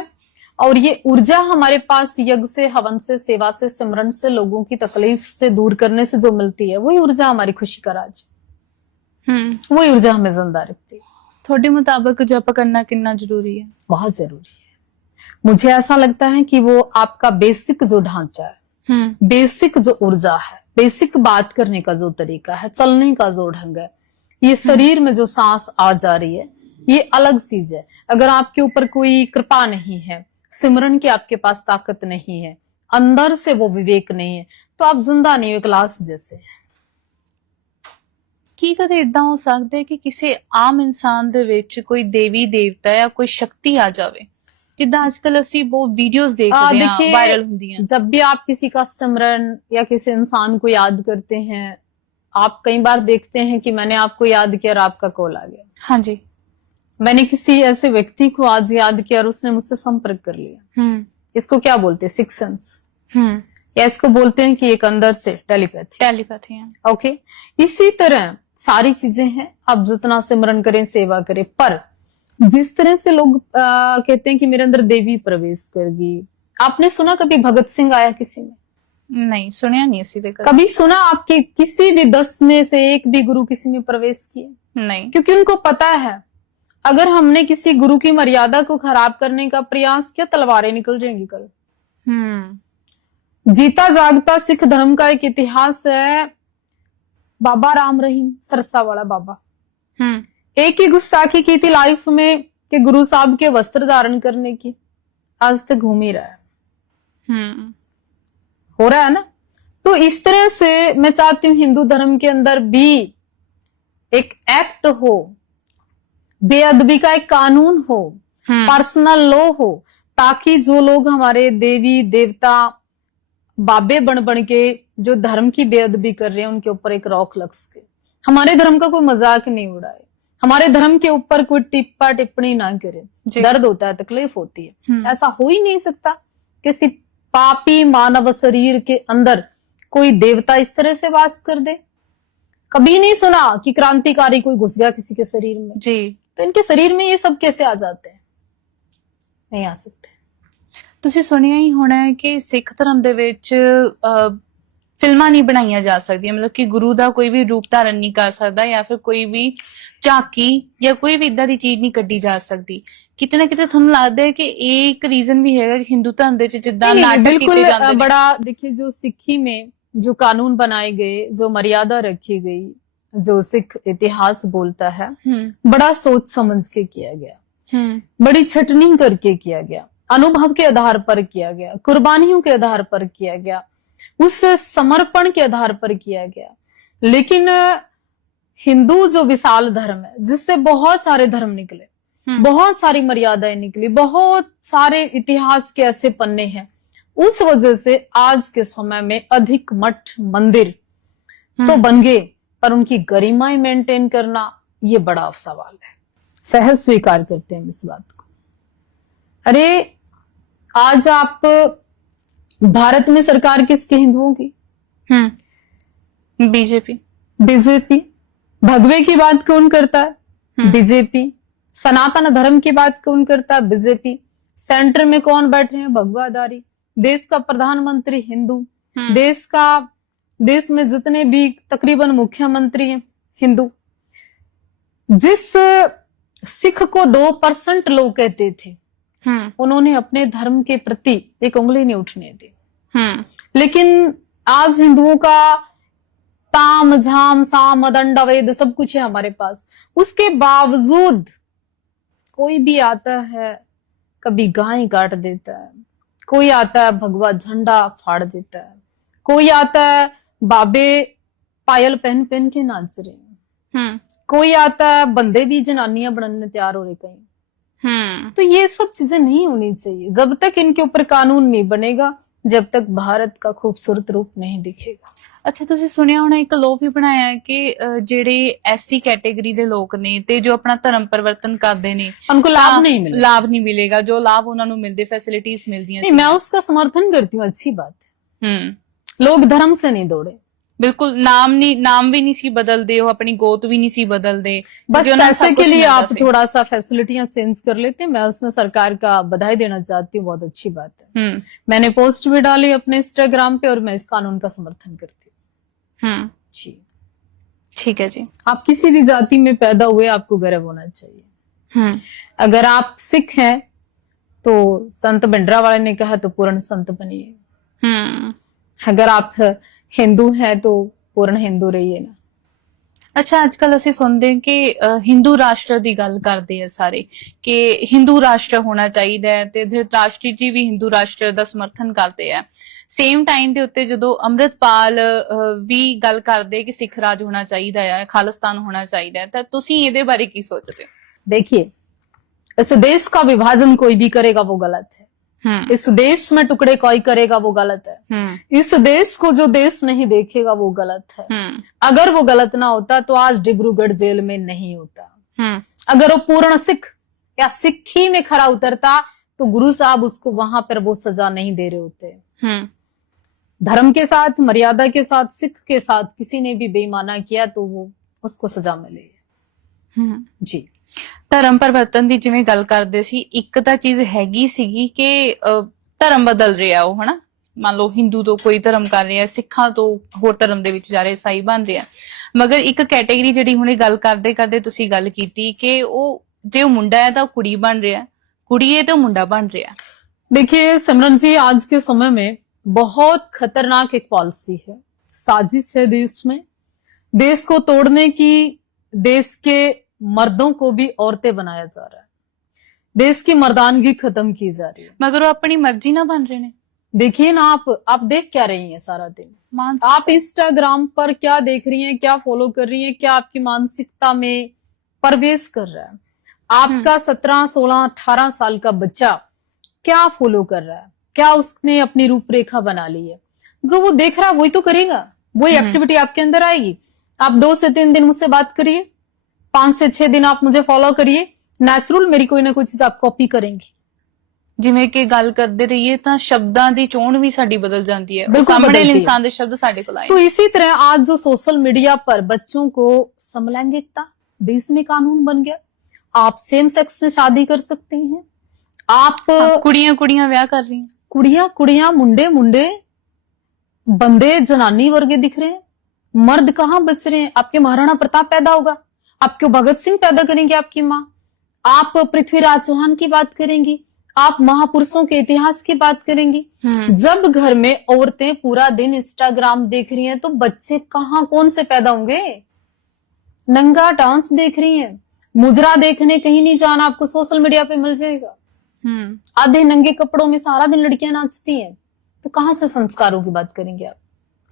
और ये ऊर्जा हमारे पास यज्ञ से, हवन से, सेवा से, सिमरन से, लोगों की तकलीफ से दूर करने से जो मिलती है, वही ऊर्जा हमारी खुशी का राज, वही ऊर्जा हमें जिंदा रखती है। ਤੁਹਾਡੇ ਮੁਤਾबिक जप करना कितना जरूरी है? बहुत जरूरी है। मुझे ऐसा लगता है कि वो आपका बेसिक जो ढांचा है, बेसिक जो ऊर्जा है, बेसिक बात करने का जो तरीका है, चलने का जो ढंग है, ये शरीर में जो सांस आ जा रही है, ये अलग चीज है। अगर आपके ऊपर कोई कृपा नहीं है, सिमरन की आपके पास ताकत नहीं है, अंदर से वो विवेक नहीं है, तो आप जिंदा नहीं हो, एक लाश जैसे। ਕੀ ਕਦੇ ਇਦਾਂ ਹੋ ਸਕਦਾ ਹੈ ਕਿ ਕਿਸੇ ਆਮ ਇਨਸਾਨ ਦੇ ਵਿੱਚ ਕੋਈ ਦੇਵੀ ਦੇਵਤਾ ਜਾਂ ਕੋਈ ਸ਼ਕਤੀ ਆ ਜਾਵੇ, ਜਿੱਦਾਂ ਅੱਜਕੱਲ ਅਸੀਂ ਬਹੁਤ ਵੀਡੀਓਜ਼ ਦੇਖਦੇ ਹਾਂ, ਵਾਇਰਲ ਹੁੰਦੀਆਂ? जब भी आप किसी का सिमरन या किसी इंसान को याद करते हैं, आप कई बार देखते हैं कि मैंने आपको याद किया और आपका कॉल आ गया। हाँ जी। मैंने किसी ऐसे व्यक्ति को आज याद किया और उसने मुझसे संपर्क कर लिया। इसको क्या बोलते हैं? सिक्स सेंस, या इसको बोलते हैं कि एक अंदर से टेलीपैथी। ओके, इसी तरह सारी चीजें हैं। आप जितना सिमरन करें, सेवा करें, पर जिस तरह से लोग कहते हैं कि मेरे अंदर देवी प्रवेश कर गई, आपने सुना कभी भगत सिंह आया किसी में? नहीं, सुनिया नहीं इसी तक। कभी सुना आपके किसी भी 10 में से एक भी गुरु किसी में प्रवेश किए? नहीं, क्योंकि उनको पता है अगर हमने किसी गुरु की मर्यादा को खराब करने का प्रयास किया, तलवारें निकल जाएंगी कल। जीता जागता सिख धर्म का एक इतिहास है। बाबा राम रहीम, सरसा वाला बाबा, एक ही गुस्ताखी की थी लाइफ में, कि गुरु साहब के वस्त्र धारण करने की, आज तक घूम ही रहा है। हो रहा है ना। तो इस तरह से मैं चाहती हूं हिंदू धर्म के अंदर भी एक एक्ट हो, बेअदबी का एक कानून हो, पर्सनल लॉ हो, ताकि जो लोग हमारे देवी देवता बाबे बन बन के जो धर्म की बेअदबी कर रहे हैं उनके ऊपर एक रोक लग सके। हमारे धर्म का कोई मजाक नहीं उड़ाए, हमारे धर्म के ऊपर कोई टिप्पा टिप्पणी ना करे। दर्द होता है, तकलीफ होती है। ऐसा हो ही नहीं सकता किसी पापी मानव शरीर के अंदर कोई देवता इस तरह से वास कर दे। कभी नहीं सुना कि क्रांतिकारी कोई घुस गया किसी के शरीर में जी। तो इनके शरीर में ये सब कैसे आ जाते हैं? नहीं आ सकते। ਤੁਸੀਂ ਸੁਣਿਆ ਹੀ ਹੋਣਾ ਹੈ ਕਿ ਸਿੱਖ ਧਰਮ ਦੇ ਵਿੱਚ ਫਿਲਮਾਂ ਨਹੀਂ ਬਣਾਈਆਂ ਜਾ ਸਕਦੀਆਂ, ਮਤਲਬ ਕਿ ਗੁਰੂ ਦਾ ਕੋਈ ਵੀ ਰੂਪ ਧਾਰਨ ਨਹੀਂ ਕਰ ਸਕਦਾ ਜਾਂ ਫਿਰ ਕੋਈ ਵੀ ਝਾਕੀ ਜਾਂ ਕੋਈ ਵੀ ਇਦਾਂ ਦੀ ਚੀਜ਼ ਨਹੀਂ ਕੱਢੀ ਜਾ ਸਕਦੀ। ਕਿਤੇ ਨਾ ਕਿਤੇ ਤੁਹਾਨੂੰ ਲੱਗਦਾ ਹੈ ਕਿ ਇਹ ਇੱਕ ਰੀਜ਼ਨ ਵੀ ਹੈਗਾ ਕਿ ਹਿੰਦੂ ਧਰਮ ਦੇ ਵਿੱਚ ਜਿੱਦਾਂ ਨਾਟਕ ਕੀਤੇ ਜਾਂਦੇ ਨੇ। बड़ा देखिए, जो सिक्खी में जो कानून बनाए गए, जो मर्यादा रखी गई, जो सिख इतिहास बोलता है, बड़ा सोच समझ के किया गया, बड़ी छटनी करके किया गया, अनुभव के आधार पर किया गया, कुर्बानियों के आधार पर किया गया, उस समर्पण के आधार पर किया गया। लेकिन हिंदू जो विशाल धर्म है, जिससे बहुत सारे धर्म निकले, बहुत सारी मर्यादाएं निकली, बहुत सारे इतिहास के ऐसे पन्ने हैं, उस वजह से आज के समय में अधिक मठ मंदिर तो बन गए, पर उनकी गरिमाएं मेंटेन करना ये बड़ा सवाल है। सहज स्वीकार करते हैं इस बात को। अरे आज आप भारत में सरकार किसकी? हिंदुओं की। बीजेपी। भगवे की बात कौन करता है? बीजेपी। सनातन धर्म की बात कौन करता है? बीजेपी। सेंटर में कौन बैठे हैं? भगवाधारी। देश का प्रधानमंत्री हिंदू, देश में जितने भी तकरीबन मुख्यमंत्री हैं हिंदू। जिस सिख को 2% लोग कहते थे, उन्होंने अपने धर्म के प्रति एक उंगली नहीं उठने दी। लेकिन आज हिंदुओं का ताम झाम साम दंड वेद सब कुछ है हमारे पास, उसके बावजूद कोई भी आता है, कभी गाय काट देता है, कोई आता है भगवा झंडा फाड़ देता है, कोई आता है बाबे पायल पहन पहन के नाच रहे हैं, कोई आता है बंदे भी जनानियां बनने तैयार हो रहे कहीं। तो ये सब चीजें नहीं होनी चाहिए। जब तक इनके ऊपर कानून नहीं बनेगा, जब तक भारत का खूबसूरत रूप नहीं दिखेगा। ਅੱਛਾ, ਤੁਸੀਂ ਸੁਣਿਆ ਹੋਣਾ ਇੱਕ ਲਾਅ ਵੀ ਬਣਾਇਆ ਹੈ ਕਿ ਜਿਹੜੇ ਐਸਸੀ ਕੈਟੇਗਰੀ ਦੇ ਲੋਕ ਨੇ ਤੇ ਜੋ ਆਪਣਾ ਧਰਮ ਪਰਿਵਰਤਨ ਕਰਦੇ ਨੇ उनको लाभ नहीं मिलेगा। ਲਾਭ ਨਹੀਂ ਮਿਲੇਗਾ, ਜੋ ਲਾਭ ਉਹਨਾਂ ਨੂੰ ਮਿਲਦੇ, ਫੈਸਿਲਿਟੀਜ਼ ਮਿਲਦੀਆਂ नहीं, मैं उसका समर्थन करती हूँ, अच्छी बात है। लोग धर्म से नहीं दौड़े, बिल्कुल। नाम भी नहीं सी बदलते, वो अपनी गोत भी नहीं सी बदलते, बस पैसे के लिए आप थोड़ा सा फैसिलिटियां चेंज कर लेते हैं। मैं उसमें सरकार का बधाई देना चाहती हूँ, बहुत अच्छी बात है। मैंने पोस्ट भी डाली अपने इंस्टाग्राम पे और मैं इस कानून का समर्थन करती हूँ। जी, ठीक है जी। आप किसी भी जाति में पैदा हुए, आपको गर्व होना चाहिए। अगर आप सिख हैं तो संत भिंडरावाले ने कहा तो पूर्ण संत बनिए। अगर आप हिंदू है तो पूर्ण हिंदू रहिए ना। ਅੱਛਾ, ਅੱਜ ਕੱਲ ਅਸੀਂ ਸੁਣਦੇ ਹਾਂ ਕਿ ਹਿੰਦੂ ਰਾਸ਼ਟਰ ਦੀ ਗੱਲ ਕਰਦੇ ਆ ਸਾਰੇ ਕਿ ਹਿੰਦੂ ਰਾਸ਼ਟਰ ਹੋਣਾ ਚਾਹੀਦਾ ਹੈ ਤੇ ਧ੍ਰਿਤਰਾਸ਼ਟਰੀ ਜੀ ਵੀ ਹਿੰਦੂ ਰਾਸ਼ਟਰ ਦਾ ਸਮਰਥਨ ਕਰਦੇ ਆ। ਸੇਮ ਟਾਈਮ ਦੇ ਉੱਤੇ ਜਦੋਂ ਅੰਮ੍ਰਿਤਪਾਲ ਵੀ ਗੱਲ ਕਰਦੇ ਕਿ ਸਿੱਖ ਰਾਜ ਹੋਣਾ ਚਾਹੀਦਾ ਹੈ, ਖਾਲਿਸਤਾਨ ਹੋਣਾ ਚਾਹੀਦਾ ਹੈ, ਤਾਂ ਤੁਸੀਂ ਇਹਦੇ ਬਾਰੇ ਕੀ ਸੋਚਦੇ ਹੋ? देखिए, इस देश का विभाजन कोई भी करेगा वो गलत है। इस देश में टुकड़े कोई करेगा वो गलत है। इस देश को जो देश नहीं देखेगा वो गलत है। अगर वो गलत ना होता तो आज डिब्रूगढ़ जेल में नहीं होता। अगर वो पूर्ण सिख या सिक्खी में खरा उतरता तो गुरु साहब उसको वहां पर वो सजा नहीं दे रहे होते। धर्म के साथ, मर्यादा के साथ, सिख के साथ किसी ने भी बेईमाना किया तो वो उसको सजा मिलेगी। जी। ਧਰਮ ਪਰਿਵਰਤਨ ਦੀ ਜਿਵੇਂ ਗੱਲ ਕਰਦੇ ਸੀ, ਇੱਕ ਤਾਂ ਚੀਜ਼ ਹੈਗੀ ਸੀਗੀ ਕਿ ਧਰਮ ਬਦਲ ਰਿਹਾ ਉਹ, ਹਨਾ, ਮੰਨ ਲਓ ਹਿੰਦੂ ਤੋਂ ਕੋਈ ਧਰਮ ਕਰ ਰਿਹਾ, ਸਿੱਖਾਂ ਤੋਂ ਹੋਰ ਧਰਮ ਦੇ ਵਿੱਚ ਜਾ ਰਿਹਾ, ਈਸਾਈ ਬਣ ਰਿਹਾ। ਮਗਰ ਇੱਕ ਕੈਟੇਗਰੀ ਜਿਹੜੀ ਹੁਣੇ ਗੱਲ ਕਰਦੇ ਕਰਦੇ ਤੁਸੀਂ ਗੱਲ ਕੀਤੀ ਕਿ ਉਹ ਜੇ ਉਹ ਮੁੰਡਾ ਹੈ ਤਾਂ ਉਹ ਕੁੜੀ ਬਣ ਰਿਹਾ, ਕੁੜੀ ਹੈ ਤਾਂ ਉਹ ਮੁੰਡਾ बन ਰਿਹਾ। देखिए सिमरन जी, आज के समय में बहुत खतरनाक एक पॉलिसी है, साजिश है देश में, देश को तोड़ने की। देश के मर्दों को भी औरतें बनाया जा रहा है। देश की मर्दानगी खत्म की जा रही है। मगर वो अपनी मर्जी ना बन रहे ने। देखिए ना, आप देख क्या रही हैं सारा दिन? मानसिकता। आप इंस्टाग्राम पर क्या देख रही हैं, क्या फॉलो कर रही हैं, क्या आपकी मानसिकता में प्रवेश कर रहा है? आपका 17, 16, 18 साल का बच्चा क्या फॉलो कर रहा है, क्या उसने अपनी रूपरेखा बना ली है? जो वो देख रहा है वही तो करेगा, वही एक्टिविटी आपके अंदर आएगी। आप 2 से 3 दिन मुझसे बात करिए, 5 से 6 दिन आप मुझे फॉलो करिए, नेचुरल मेरी कोई ना कोई चीज आप कॉपी करेंगे। ਜਿਵੇਂ ਕਿ ਗੱਲ ਕਰਦੇ ਰਹੀਏ ਤਾਂ ਸ਼ਬਦਾਂ ਦੀ ਚੋਣ ਵੀ ਸਾਡੀ ਬਦਲ ਜਾਂਦੀ ਹੈ। बिल्कुल ਸਾਹਮਣੇ बदलती है। ਇਨਸਾਨ ਦੇ ਸ਼ਬਦ ਸਾਡੇ ਕੋਲ ਆਏ। तो इसी तरह आज जो सोशल मीडिया पर बच्चों को समलैंगिकता देश में कानून बन गया। आप सेम सेक्स में शादी कर सकते हैं, आप ਕੁੜੀਆਂ ਕੁੜੀਆਂ ਵਿਆਹ ਕਰ ਰਹੀਆਂ। कुड़ियां कुड़ियां, मुंडे मुंडे, बंदे जनानी वर्गे दिख रहे हैं। मर्द कहां बच रहे हैं? आपके महाराणा प्रताप पैदा होगा, आपके भगत सिंह पैदा करेंगे आपकी माँ, आप पृथ्वीराज चौहान की बात करेंगी, आप महापुरुषों के इतिहास की बात करेंगी। जब घर में औरतें पूरा दिन इंस्टाग्राम देख रही हैं तो बच्चे कहां कौन से पैदा होंगे? नंगा डांस देख रही हैं, मुजरा देखने कहीं नहीं जाना, आपको सोशल मीडिया पे मिल जाएगा। आधे नंगे कपड़ों में सारा दिन लड़कियां नाचती हैं, तो कहां से संस्कारों की बात करेंगे आप?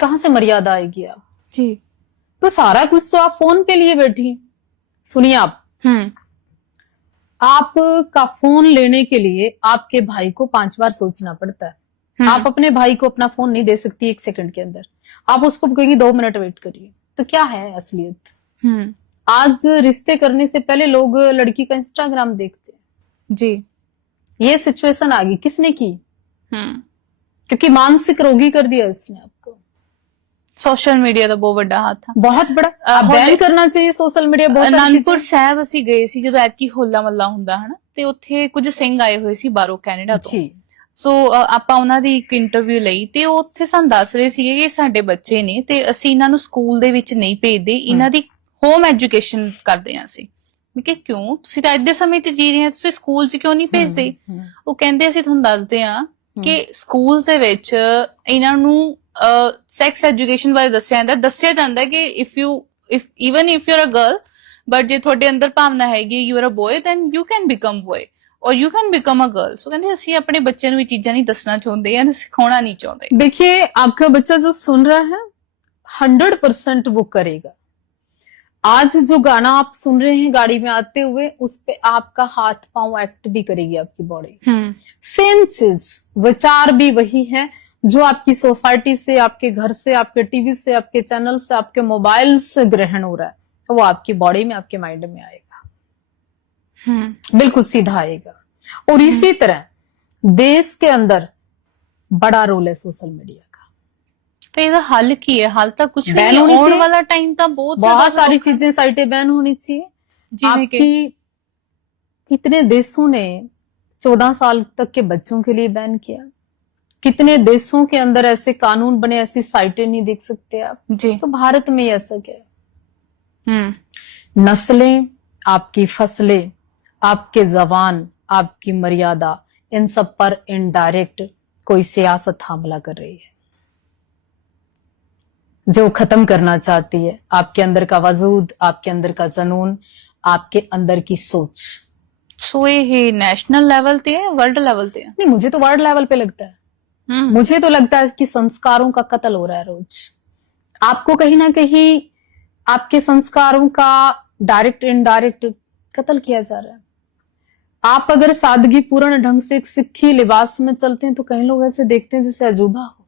कहां से मर्यादा आएगी आप? जी। तो सारा कुछ तो आप फोन पे लिए बैठी। सुनिए आपका फोन लेने के लिए आपके भाई को 5 बार सोचना पड़ता है। आप अपने भाई को अपना फोन नहीं दे सकती 1 सेकंड के अंदर, आप उसको कहेंगे 2 मिनट वेट करिए। तो क्या है असलियत? आज रिश्ते करने से पहले लोग लड़की का इंस्टाग्राम देखते हैं। जी। ये सिचुएशन आ गई, किसने की? क्योंकि मानसिक रोगी कर दिया इसने आपको। ਸੋਸ਼ਲ ਮੀਡੀਆ ਦਾ ਬਹੁਤ ਵੱਡਾ ਹੱਥ ਆ। बहुत बड़ा बैन करना चाहिए सोशल मीडिया। बहुत सारी ਅਨੰਦਪੁਰ चीजें। ਸਾਹਿਬ ਅਸੀਂ ਗਏ ਸੀ ਜਦੋਂ ਐਤਕੀ ਹੋਲਾ ਮੱਲਾ ਹੁੰਦਾ ਹਨਾ, ਤੇ ਉੱਥੇ ਕੁਝ ਸਿੰਘ ਆਏ ਹੋਏ ਸੀ ਬਾਹਰੋਂ ਕੈਨੇਡਾ ਤੋਂ। जी ਸੋ ਆਪਾਂ ਉਹਨਾਂ ਦੀ ਇੱਕ ਇੰਟਰਵਿਊ ਲਈ ਤੇ ਉਹ ਉੱਥੇ ਸਾਨੂੰ ਦੱਸ ਰਹੇ ਸੀਗੇ ਕਿ ਸਾਡੇ ਬੱਚੇ ਨੇ ਤੇ ਅਸੀਂ ਇਹਨਾਂ ਨੂੰ ਸਕੂਲ ਦੇ ਵਿੱਚ ਨਹੀਂ ਭੇਜਦੇ, ਇਹਨਾਂ ਦੀ ਹੋਮ ਐਜੂਕੇਸ਼ਨ ਕਰਦੇ ਹਾਂ ਅਸੀਂ। ਮੈਂ ਕਿਹਾ ਕਿਉਂ? ਤੁਸੀਂ ਤਾਂ ਅੱਜ ਦੇ ਸਮੇਂ 'ਚ ਜੀ ਰਹੇ ਹੋ, ਤੁਸੀਂ ਸਕੂਲ 'ਚ ਕਿਉਂ ਨਹੀਂ ਭੇਜਦੇ? ਉਹ ਕਹਿੰਦੇ ਅਸੀਂ ਤੁਹਾਨੂੰ ਦੱਸਦੇ ਹਾਂ ਕਿ ਸਕੂਲ ਦੇ ਵਿੱਚ ਇਹਨਾਂ ਨੂੰ ਸੈਕਸ ਐਜੂਕੇਸ਼ਨ ਬਾਰੇ ਦੱਸਿਆ ਜਾਂਦਾ ਕਿ if you are a girl, but ਜੇ ਤੁਹਾਡੇ ਅੰਦਰ ਭਾਵਨਾ ਹੈਗੀ you are a boy, then you can become boy और you can become a girl. So कहते ਅਸੀਂ ਆਪਣੇ ਬੱਚਿਆਂ ਨੂੰ ਇਹ ਚੀਜ਼ਾਂ ਨਹੀਂ ਦੱਸਣਾ ਚਾਹੁੰਦੇ ਜਾਂ ਸਿਖਾਉਣਾ नहीं चाहते। देखिए, आपका बच्चा जो सुन रहा है 100% वो करेगा। आज जो गाना आप सुन रहे हैं गाड़ी में आते हुए, उस पे आपका हाथ पांव एक्ट भी करेगी आपकी बॉडी। सेम चीज, विचार भी वही है जो आपकी सोसाइटी से, आपके घर से, आपके टीवी से, आपके चैनल से, आपके मोबाइल से ग्रहण हो रहा है, वो आपकी बॉडी में, आपके माइंड में आएगा। बिल्कुल सीधा आएगा। और इसी तरह देश के अंदर बड़ा रोल है सोशल मीडिया का। तो ਇਹਦਾ ਹੱਲ ਕੀ ਹੈ? ਹੱਲ ਤਾਂ ਕੁਝ ਵੀ बैन नहीं, होनी ਆਉਣ चाहिए। वाला टाइम ਤਾਂ बहुत सारी चीजें साइटें बैन होनी चाहिए। जिन्हें के आपकी कितने देशों ने 14 साल तक के बच्चों के लिए बैन किया? कितने देशों के अंदर ऐसे कानून बने, ऐसी साइटें नहीं देख सकते आप। जी। तो भारत में ऐसा क्या है? नस्लें, आपकी फसलें, आपके जबान, आपकी मर्यादा, इन सब पर इनडायरेक्ट कोई सियासत हमला कर रही है, जो खत्म करना चाहती है आपके अंदर का वजूद, आपके अंदर का जनून, आपके अंदर की सोच। सो ये नेशनल लेवल ते है, वर्ल्ड लेवल ते है? नहीं, मुझे तो वर्ल्ड लेवल पे लगता है। मुझे तो लगता है कि संस्कारों का कत्ल हो रहा है रोज। आपको कहीं ना कहीं आपके संस्कारों का डायरेक्ट इनडायरेक्ट कत्ल किया जा रहा है। आप अगर सादगी पूर्ण ढंग से एक सिक्खी लिबास में चलते हैं तो कई लोग ऐसे देखते हैं जैसे अजूबा हो।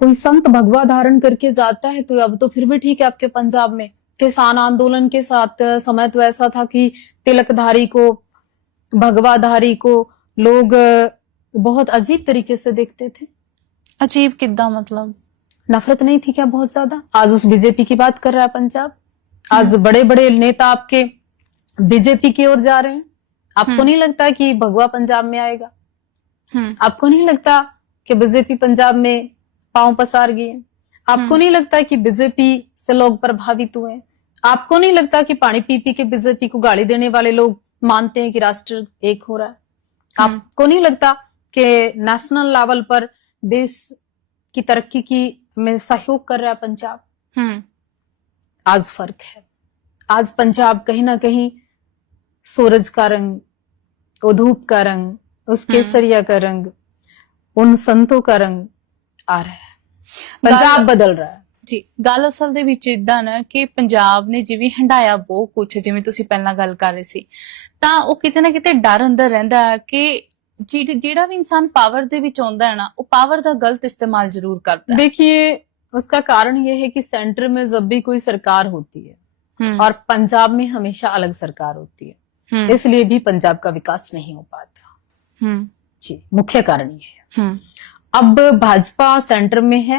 कोई संत भगवा धारण करके जाता है तो अब तो फिर भी ठीक है। आपके पंजाब में किसान आंदोलन के साथ समय तो ऐसा था कि तिलकधारी को, भगवाधारी को लोग बहुत अजीब तरीके से देखते थे। अजीब किद्दा मतलब? नफरत नहीं थी क्या बहुत ज्यादा? आज उस बीजेपी की बात कर रहा है पंजाब। आज बड़े बड़े नेता आपके बीजेपी की ओर जा रहे हैं। आपको नहीं लगता कि भगवा पंजाब में आएगा? आपको नहीं लगता कि बीजेपी पंजाब में पांव पसार गई है? आपको नहीं लगता कि बीजेपी से लोग प्रभावित हुए? आपको नहीं लगता कि पानी पी पी के बीजेपी को गाली देने वाले लोग मानते हैं कि राष्ट्र एक हो रहा है? आपको नहीं लगता कि नेशनल लेवल पर देश की तरक्की की में सहयोग कर रहा है पंजाब? आज फर्क है। आज पंजाब कहीं ना कहीं सूरज का रंग, वो धूप का रंग, उस केसरिया का रंग, उन संतों का रंग आ रहा है। पंजाब बदल रहा है। ਜੀ ਗੱਲ ਅਸਲ ਦੇ ਵਿੱਚ ਇਦਾਂ ਨਾ ਕਿ ਪੰਜਾਬ ਨੇ ਜਿਵੇਂ ਹੰਡਾਇਆ ਬਹੁਤ ਕੁਝ, ਜਿਵੇਂ ਤੁਸੀਂ ਪਹਿਲਾਂ ਗੱਲ ਕਰ ਰਹੇ ਸੀ, ਤਾਂ ਉਹ ਕਿਤੇ ਨਾ ਕਿਤੇ ਡਰ ਅੰਦਰ ਰਹਿੰਦਾ ਕਿ ਜਿਹੜਾ ਵੀ ਇਨਸਾਨ ਪਾਵਰ ਦੇ ਵਿੱਚ ਆਉਂਦਾ ਹੈ ਨਾ, ਉਹ ਪਾਵਰ ਦਾ ਗਲਤ ਇਸਤੇਮਾਲ ਜ਼ਰੂਰ ਕਰਦਾ ਹੈ। देखिए, उसका कारण ये है कि सेंटर में जब भी कोई सरकार होती है और पंजाब में हमेशा अलग सरकार होती है, इसलिए भी पंजाब का विकास नहीं हो पाता। जी, मुख्य कारण ये है। अब भाजपा सेंटर में है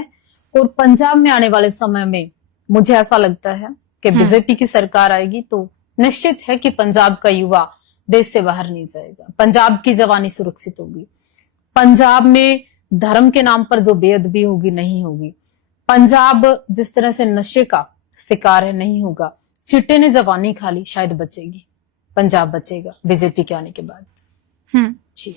और पंजाब में आने वाले समय में मुझे ऐसा लगता है कि बीजेपी की सरकार आएगी तो निश्चित है कि पंजाब का युवा देश से बाहर नहीं जाएगा, पंजाब की जवानी सुरक्षित होगी, पंजाब में धर्म के नाम पर जो बेअदबी होगी नहीं होगी, पंजाब जिस तरह से नशे का शिकार है नहीं होगा, चिट्टे ने जवानी खा ली शायद बचेगी, पंजाब बचेगा बीजेपी के आने के बाद। जी,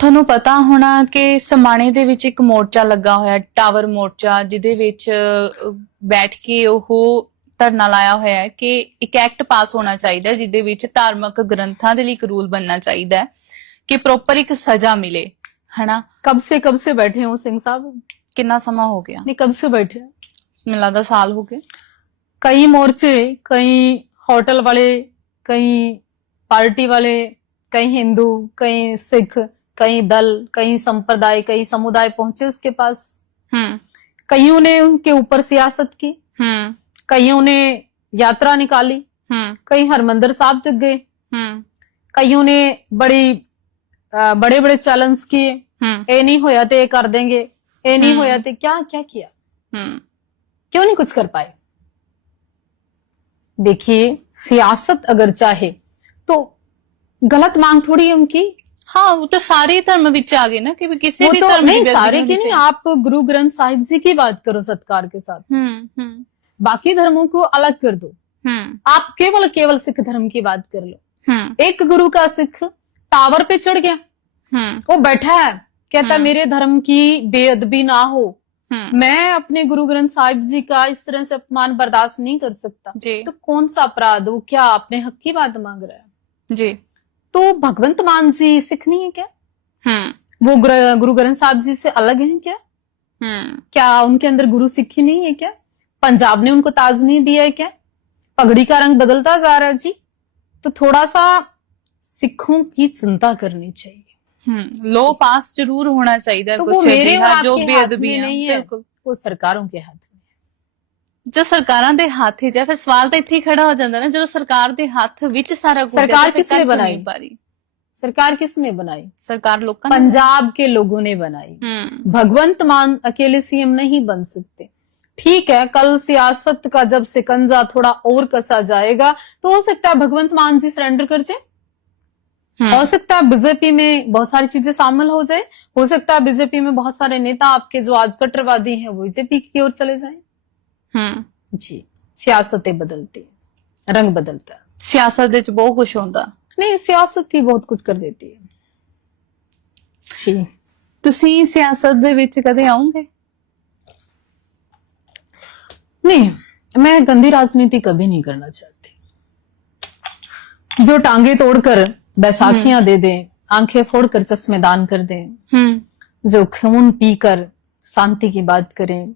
ਤੁਹਾਨੂੰ ਪਤਾ ਹੋਣਾ ਕਿ ਸਮਾਣੇ ਦੇ ਵਿੱਚ ਇੱਕ ਮੋਰਚਾ ਲੱਗਾ ਹੋਇਆ, ਟਾਵਰ ਮੋਰਚਾ, ਜਿਹਦੇ ਵਿੱਚ ਬੈਠ ਕੇ ਉਹ ਧਰਨਾ ਲਾਇਆ ਹੋਇਆ ਹੈ ਕਿ ਇੱਕ ਐਕਟ ਪਾਸ ਹੋਣਾ ਚਾਹੀਦਾ ਜਿਹਦੇ ਵਿੱਚ ਧਾਰਮਿਕ ਗ੍ਰੰਥਾਂ ਦੇ ਲਈ ਇੱਕ ਰੂਲ ਬਣਨਾ ਚਾਹੀਦਾ ਹੈ ਕਿ ਪ੍ਰੋਪਰ ਇੱਕ ਸਜ਼ਾ ਮਿਲੇ, ਹਨਾ। कब से बैठे हो सिंह साहब? ਕਿੰਨਾ ਸਮਾਂ ਹੋ ਗਿਆ? नहीं, कब से बैठे? ਮੈਨੂੰ ਲੱਗਦਾ ਸਾਲ ਹੋ ਗਏ। कई मोर्चे, कई होटल वाले, कई पार्टी वाले, कई हिंदू, कई सिख, कई दल, कई संप्रदाय, कई समुदाय पहुंचे उसके पास। कईयों ने उनके ऊपर सियासत की, कईयों ने यात्रा निकाली, कई हरमंदिर साहब तक गए, कईयों ने बड़े बड़े चैलेंज किए, ये नहीं होया तो ये कर देंगे, ये नहीं होया तो क्या क्या किया, क्यों नहीं कुछ कर पाए? देखिए, सियासत अगर चाहे तो गलत मांग थोड़ी है उनकी। हाँ, वो तो सारे धर्म विच आ गए ना कि किसी भी तो धर्म नहीं, सारे की नहीं, आप गुरु ग्रंथ साहिब जी की बात करो सत्कार के साथ, बाकी धर्मों को अलग कर दो, आप केवल सिख धर्म की बात कर लो। एक गुरु का सिख टावर पे चढ़ गया, वो बैठा है, कहता मेरे धर्म की बेअदबी ना हो, मैं अपने गुरु ग्रंथ साहिब जी का इस तरह से अपमान बर्दाश्त नहीं कर सकता, तो कौन सा अपराध, वो क्या अपने हक की बात मांग रहा है जी। तो भगवंत मान जी सिख नहीं है क्या? वो गुरु ग्रंथ साहिब जी से अलग हैं क्या? क्या उनके अंदर गुरु सिख ही नहीं है क्या? पंजाब ने उनको ताज नहीं दिया है क्या? पगड़ी का रंग बदलता जा रहा है जी। तो थोड़ा सा सिखों की चिंता करनी चाहिए। लो पास जरूर होना चाहिए, तो कुछ वो मेरे और जो आपके भी हाथ अदबी में नहीं है, बिल्कुल वो सरकारों के हाथ में। जो सरकारां दे हाथ च है, फिर सवाल तो इत्थे ही खड़ा हो जाता ना, जो सरकार दे हाथ विच सारा कुछ है, सरकार तो फिर किसने कर क्यों बनाई? नहीं पा रही? सरकार किसने बनाई? सरकार लोगों ने पंजाब के लोगों ने बनाई। भगवंत मान अकेले सीएम नहीं बन सकते। ठीक है, कल सियासत का जब सिकंजा थोड़ा और कसा जाएगा तो हो सकता है भगवंत मान जी सरेंडर कर जाए, हो सकता है बीजेपी में बहुत सारी चीजें शामिल हो जाए, हो सकता है बीजेपी में बहुत सारे नेता आपके जो आज कट्टरवादी हैं वो बीजेपी की ओर चले जाएं। जी, सियासतें बदलती है, रंग बदलता है। सियासत विच बहुत कुछ होंदा नहीं, सियासत ही बहुत कुछ कर देती है। जी, तुसी सियासत दे विच कदे आओगे? नहीं, मैं गंदी राजनीति कभी नहीं करना चाहती। जो टांगे तोड़कर बैसाखियां दे दें, आंखें फोड़कर चश्मे दान कर दें, जो खून पीकर शांति की बात करें,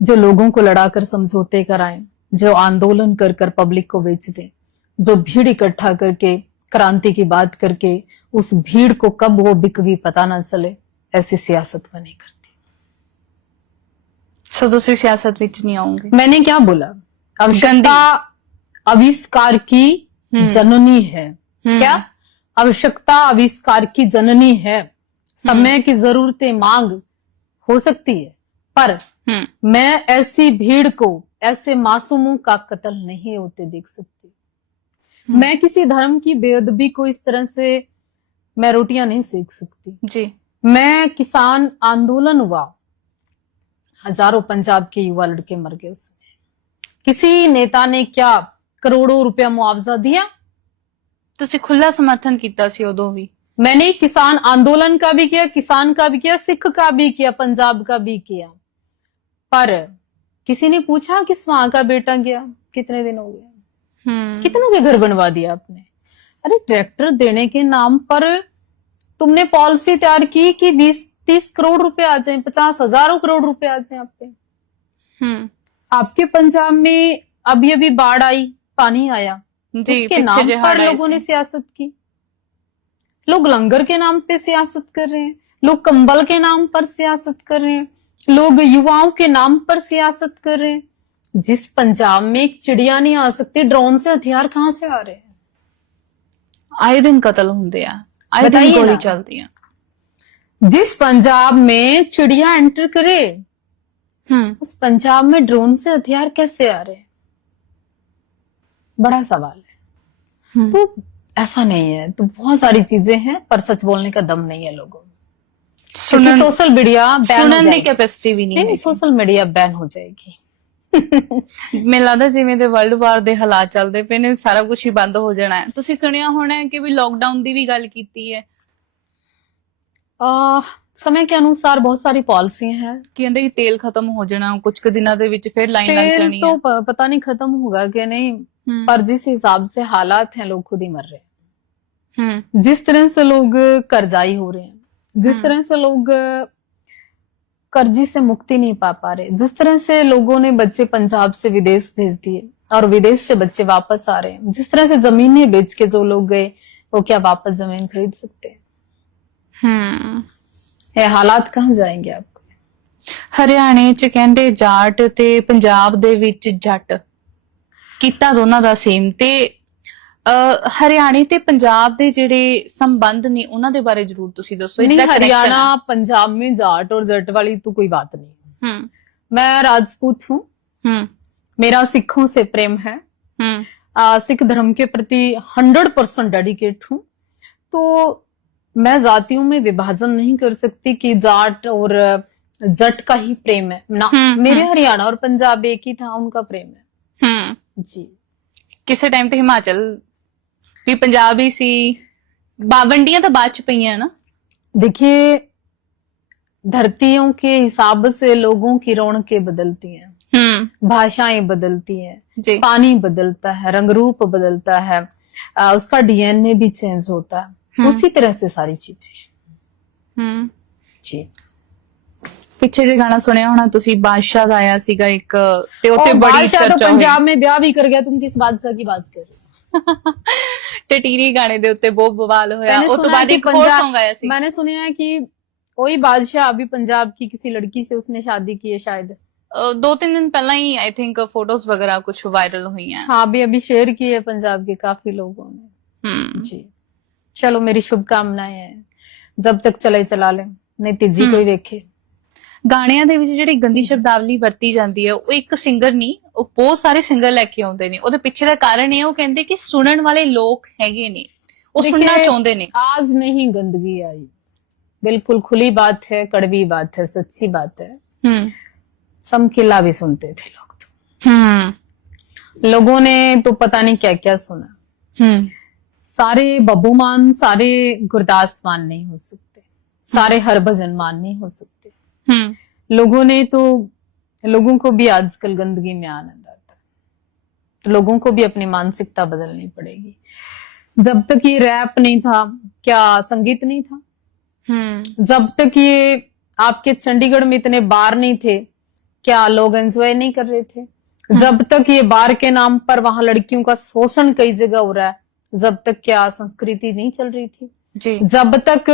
जो लोगों को लड़ाकर समझौते कराएं, जो आंदोलन कर कर पब्लिक को बेच दें, जो भीड़ इकट्ठा करके क्रांति की बात करके उस भीड़ को कब वो बिक गई पता ना चले, ऐसी सियासत मैं नहीं करती। सो दूसरी सियासत विच नहीं आऊंगे। मैंने क्या बोला? आवश्यकता आविष्कार की जननी है। क्या? आवश्यकता आविष्कार की जननी है। समय की जरूरतें मांग हो सकती है, पर मैं ऐसी भीड़ को, ऐसे मासूमों का कत्ल नहीं होते देख सकती। मैं किसी धर्म की बेअदबी को इस तरह से मैं रोटियां नहीं सेक सकती जी। मैं किसान आंदोलन हुआ, हजारों पंजाब के युवा लड़के मर गए उसमें, किसी नेता ने क्या करोड़ों रुपया मुआवजा दिया? तुसी खुला समर्थन किया सी उदों भी। मैंने किसान आंदोलन का भी किया, किसान का भी किया, सिख का भी किया, पंजाब का भी किया, पर किसी ने पूछा किस मां का बेटा गया, कितने दिन हो गए? कितनों के घर बनवा दिया आपने। अरे ट्रैक्टर देने के नाम पर तुमने पॉलिसी तैयार की कि 20-30 करोड़ रुपए आ जाए, 50,000 करोड़ रुपए आ जाए आप पे। आपके पंजाब में अभी अभी बाढ़ आई, पानी आया, जी, उसके नाम पर लोगों ने सियासत की। लोग लंगर के नाम पे सियासत कर रहे हैं, लोग कंबल के नाम पर सियासत कर रहे हैं, लोग युवाओं के नाम पर सियासत कर रहे हैं। जिस पंजाब में एक चिड़िया नहीं आ सकती, ड्रोन से हथियार कहां से आ रहे हैं? आए दिन कत्ल होंगे, आए दिन बताइए गोली ना। चलती है। जिस पंजाब में चिड़िया एंटर करे, उस पंजाब में ड्रोन से हथियार कैसे आ रहे हैं? बड़ा सवाल है। तो ऐसा नहीं है, तो बहुत सारी चीजें हैं, पर सच बोलने का दम नहीं है लोगों में। क्योंकि सोशल मीडिया बैन हो सुनने की जाएगी। कैपेसिटी भी नहीं नहीं, सोशल मीडिया बैन हो जाएगी। ਮੈਨੂੰ ਲੱਗਦਾ ਜਿਵੇਂ ਦੇ ਵਰਲਡ ਵਾਰ ਦੇ ਹਾਲਾਤ ਚੱਲਦੇ ਪਏ ਨੇ, ਸਾਰਾ ਕੁਝ ਹੀ ਬੰਦ ਹੋ ਜਾਣਾ ਹੈ। ਤੁਸੀਂ ਸੁਣਿਆ ਹੋਣਾ ਹੈ ਕਿ ਵੀ ਲੋਕਡਾਊਨ ਦੀ ਵੀ ਗੱਲ ਕੀਤੀ ਹੈ समय के अनुसार बहुत सारी पॉलिसी हैं। ਕਿ ਕਹਿੰਦੇ ਕਿ ਤੇਲ ਖਤਮ ਹੋ ਜਾਣਾ ਕੁਝ ਕੁ ਦਿਨਾਂ ਦੇ ਵਿੱਚ, ਫਿਰ ਲਾਈਨ ਲੱਗ तेल ਜਾਣੀ तो ਹੈ। पता नहीं खत्म होगा कि नहीं, पर जिस हिसाब से हालात हैं लोग खुद ही मर रहे हैं। जिस तरह से लोग कर्जाई हो रहे हैं, जिस तरह से लोग कर्जी से मुक्ति नहीं पा रहे, जिस तरह से लोगों ने बच्चे पंजाब से विदेश भेज दिए और विदेश से बच्चे वापस आ रहे हैं, जिस तरह से जमीनें बेच के जो लोग गए वो क्या वापस जमीन खरीद सकते हैं? ये हालात कहाँ जाएंगे आपको? ਹਰਿਆਣੇ ਚ ਕਹਿੰਦੇ ਜਾਟ ਤੇ ਪੰਜਾਬ ਦੇ ਵਿੱਚ ਜੱਟ ਕੀਤਾ ਦੋਨਾਂ ਦਾ ਸੇਮ, ਤੇ ਹਰਿਆਣੇ ਤੇ ਪੰਜਾਬ ਦੇ ਜਿਹੜੇ ਸੰਬੰਧ ਨੇ ਉਹਨਾਂ ਦੇ ਬਾਰੇ ਜਰੂਰ ਤੁਸੀਂ ਦੱਸੋ। नहीं, हरियाणा पंजाब में जाट और जट वाली तो कोई बात नहीं। मैं राजपूत हूँ, मेरा सिखों से प्रेम है, सिख धर्म के प्रति 100% डेडिकेट हूँ। तो मैं जातियों में विभाजन नहीं कर सकती कि जाट और जट का ही प्रेम है ना। मेरे हरियाणा और पंजाब एक ही था, उनका प्रेम है जी। ਕਿਸੇ ਟਾਈਮ ਤੇ ਹਿਮਾਚਲ ਵੀ ਪੰਜਾਬ ਹੀ ਸੀ, ਵੰਡੀਆਂ ਤਾਂ ਬਾਅਦ ਚ ਪਈਆਂ ਨਾ। देखिए, धरतियों के हिसाब से लोगों की रौनकें बदलती हैं, भाषाएं बदलती हैं, जी, पानी बदलता है, रंग रूप बदलता है, उसका डीएनए भी चेंज होता है। उसी तरह से सारी चीजें जी। ਪਿੱਛੇ ਜੇ ਗਾਣਾ ਸੁਣਿਆ ਹੋਣਾ ਤੁਸੀਂ, ਬਾਦਸ਼ਾਹ ਦਾ ਆਇਆ ਸੀਗਾ ਇੱਕ, ਤੇ ਉੱਤੇ ਬੜੀ बादशाह तो ਚਰਚਾ ਹੋਈ। पंजाब में ब्याह भी कर गया, तुम किस बादशाह की बात कर रहे हो? ਟਟੀਰੀ ਗਾਣੇ ਦੇ ਉੱਤੇ ਬਹੁਤ ਬਵਾਲ ਹੋਇਆ। मैंने ਉਸ ਤੋਂ सुना ਬਾਅਦ है कि ਇੱਕ ਹੋਰ Song ਆਇਆ ਸੀ। मैंने सुना है कि वही बादशाह अभी पंजाब की किसी लड़की से उसने शादी की है शायद। 2-3 दिन ਪਹਿਲਾਂ ਹੀ आई थिंक फोटोज वगैरह कुछ वायरल हुई हैं। हाँ, अभी शेयर की है पंजाब के काफी लोगों ने जी। चलो, मेरी शुभकामनाएं हैं, जब तक चले चला ले, नहीं तीजी कोई वेखे। ਗਾਣਿਆਂ ਦੇ ਵਿੱਚ ਜਿਹੜੀ ਗੰਦੀ ਸ਼ਬਦਾਵਲੀ ਵਰਤੀ ਜਾਂਦੀ ਹੈ, ਉਹ ਇੱਕ ਸਿੰਗਰ ਨਹੀਂ, ਉਹ ਬਹੁਤ ਸਾਰੇ ਸਿੰਗਰ ਲੈ ਕੇ ਆਉਂਦੇ ਨੇ। ਉਹਦੇ ਪਿੱਛੇ ਦਾ ਕਾਰਨ ਇਹ, ਉਹ ਕਹਿੰਦੇ ਕਿ ਸੁਣਨ ਵਾਲੇ ਲੋਕ ਹੈਗੇ ਨੇ, ਉਹ ਸੁਣਨਾ ਚਾਹੁੰਦੇ ਨੇ। आज नहीं गंदगी आई, बिल्कुल खुली बात है, कड़वी बात है, सच्ची बात है। समकिला भी सुनते थे लोग तो। लोगों ने तो पता नहीं क्या क्या सुना। सारे बब्बू मान, सारे गुरदास मान नहीं हो सकते, सारे हरभजन मान नहीं हो सकते। लोगों ने तो, लोगों को भी आजकल गंदगी में आनंद आता है, तो लोगों को भी अपनी मानसिकता बदलनी पड़ेगी। जब तक ये रैप नहीं था, क्या संगीत नहीं था? जब तक ये आपके चंडीगढ़ में इतने बार नहीं थे, क्या लोग एंजॉय नहीं कर रहे थे? जब तक ये बार के नाम पर वहां लड़कियों का शोषण कई जगह हो रहा है, जब तक क्या संस्कृति नहीं चल रही थी जी। जब तक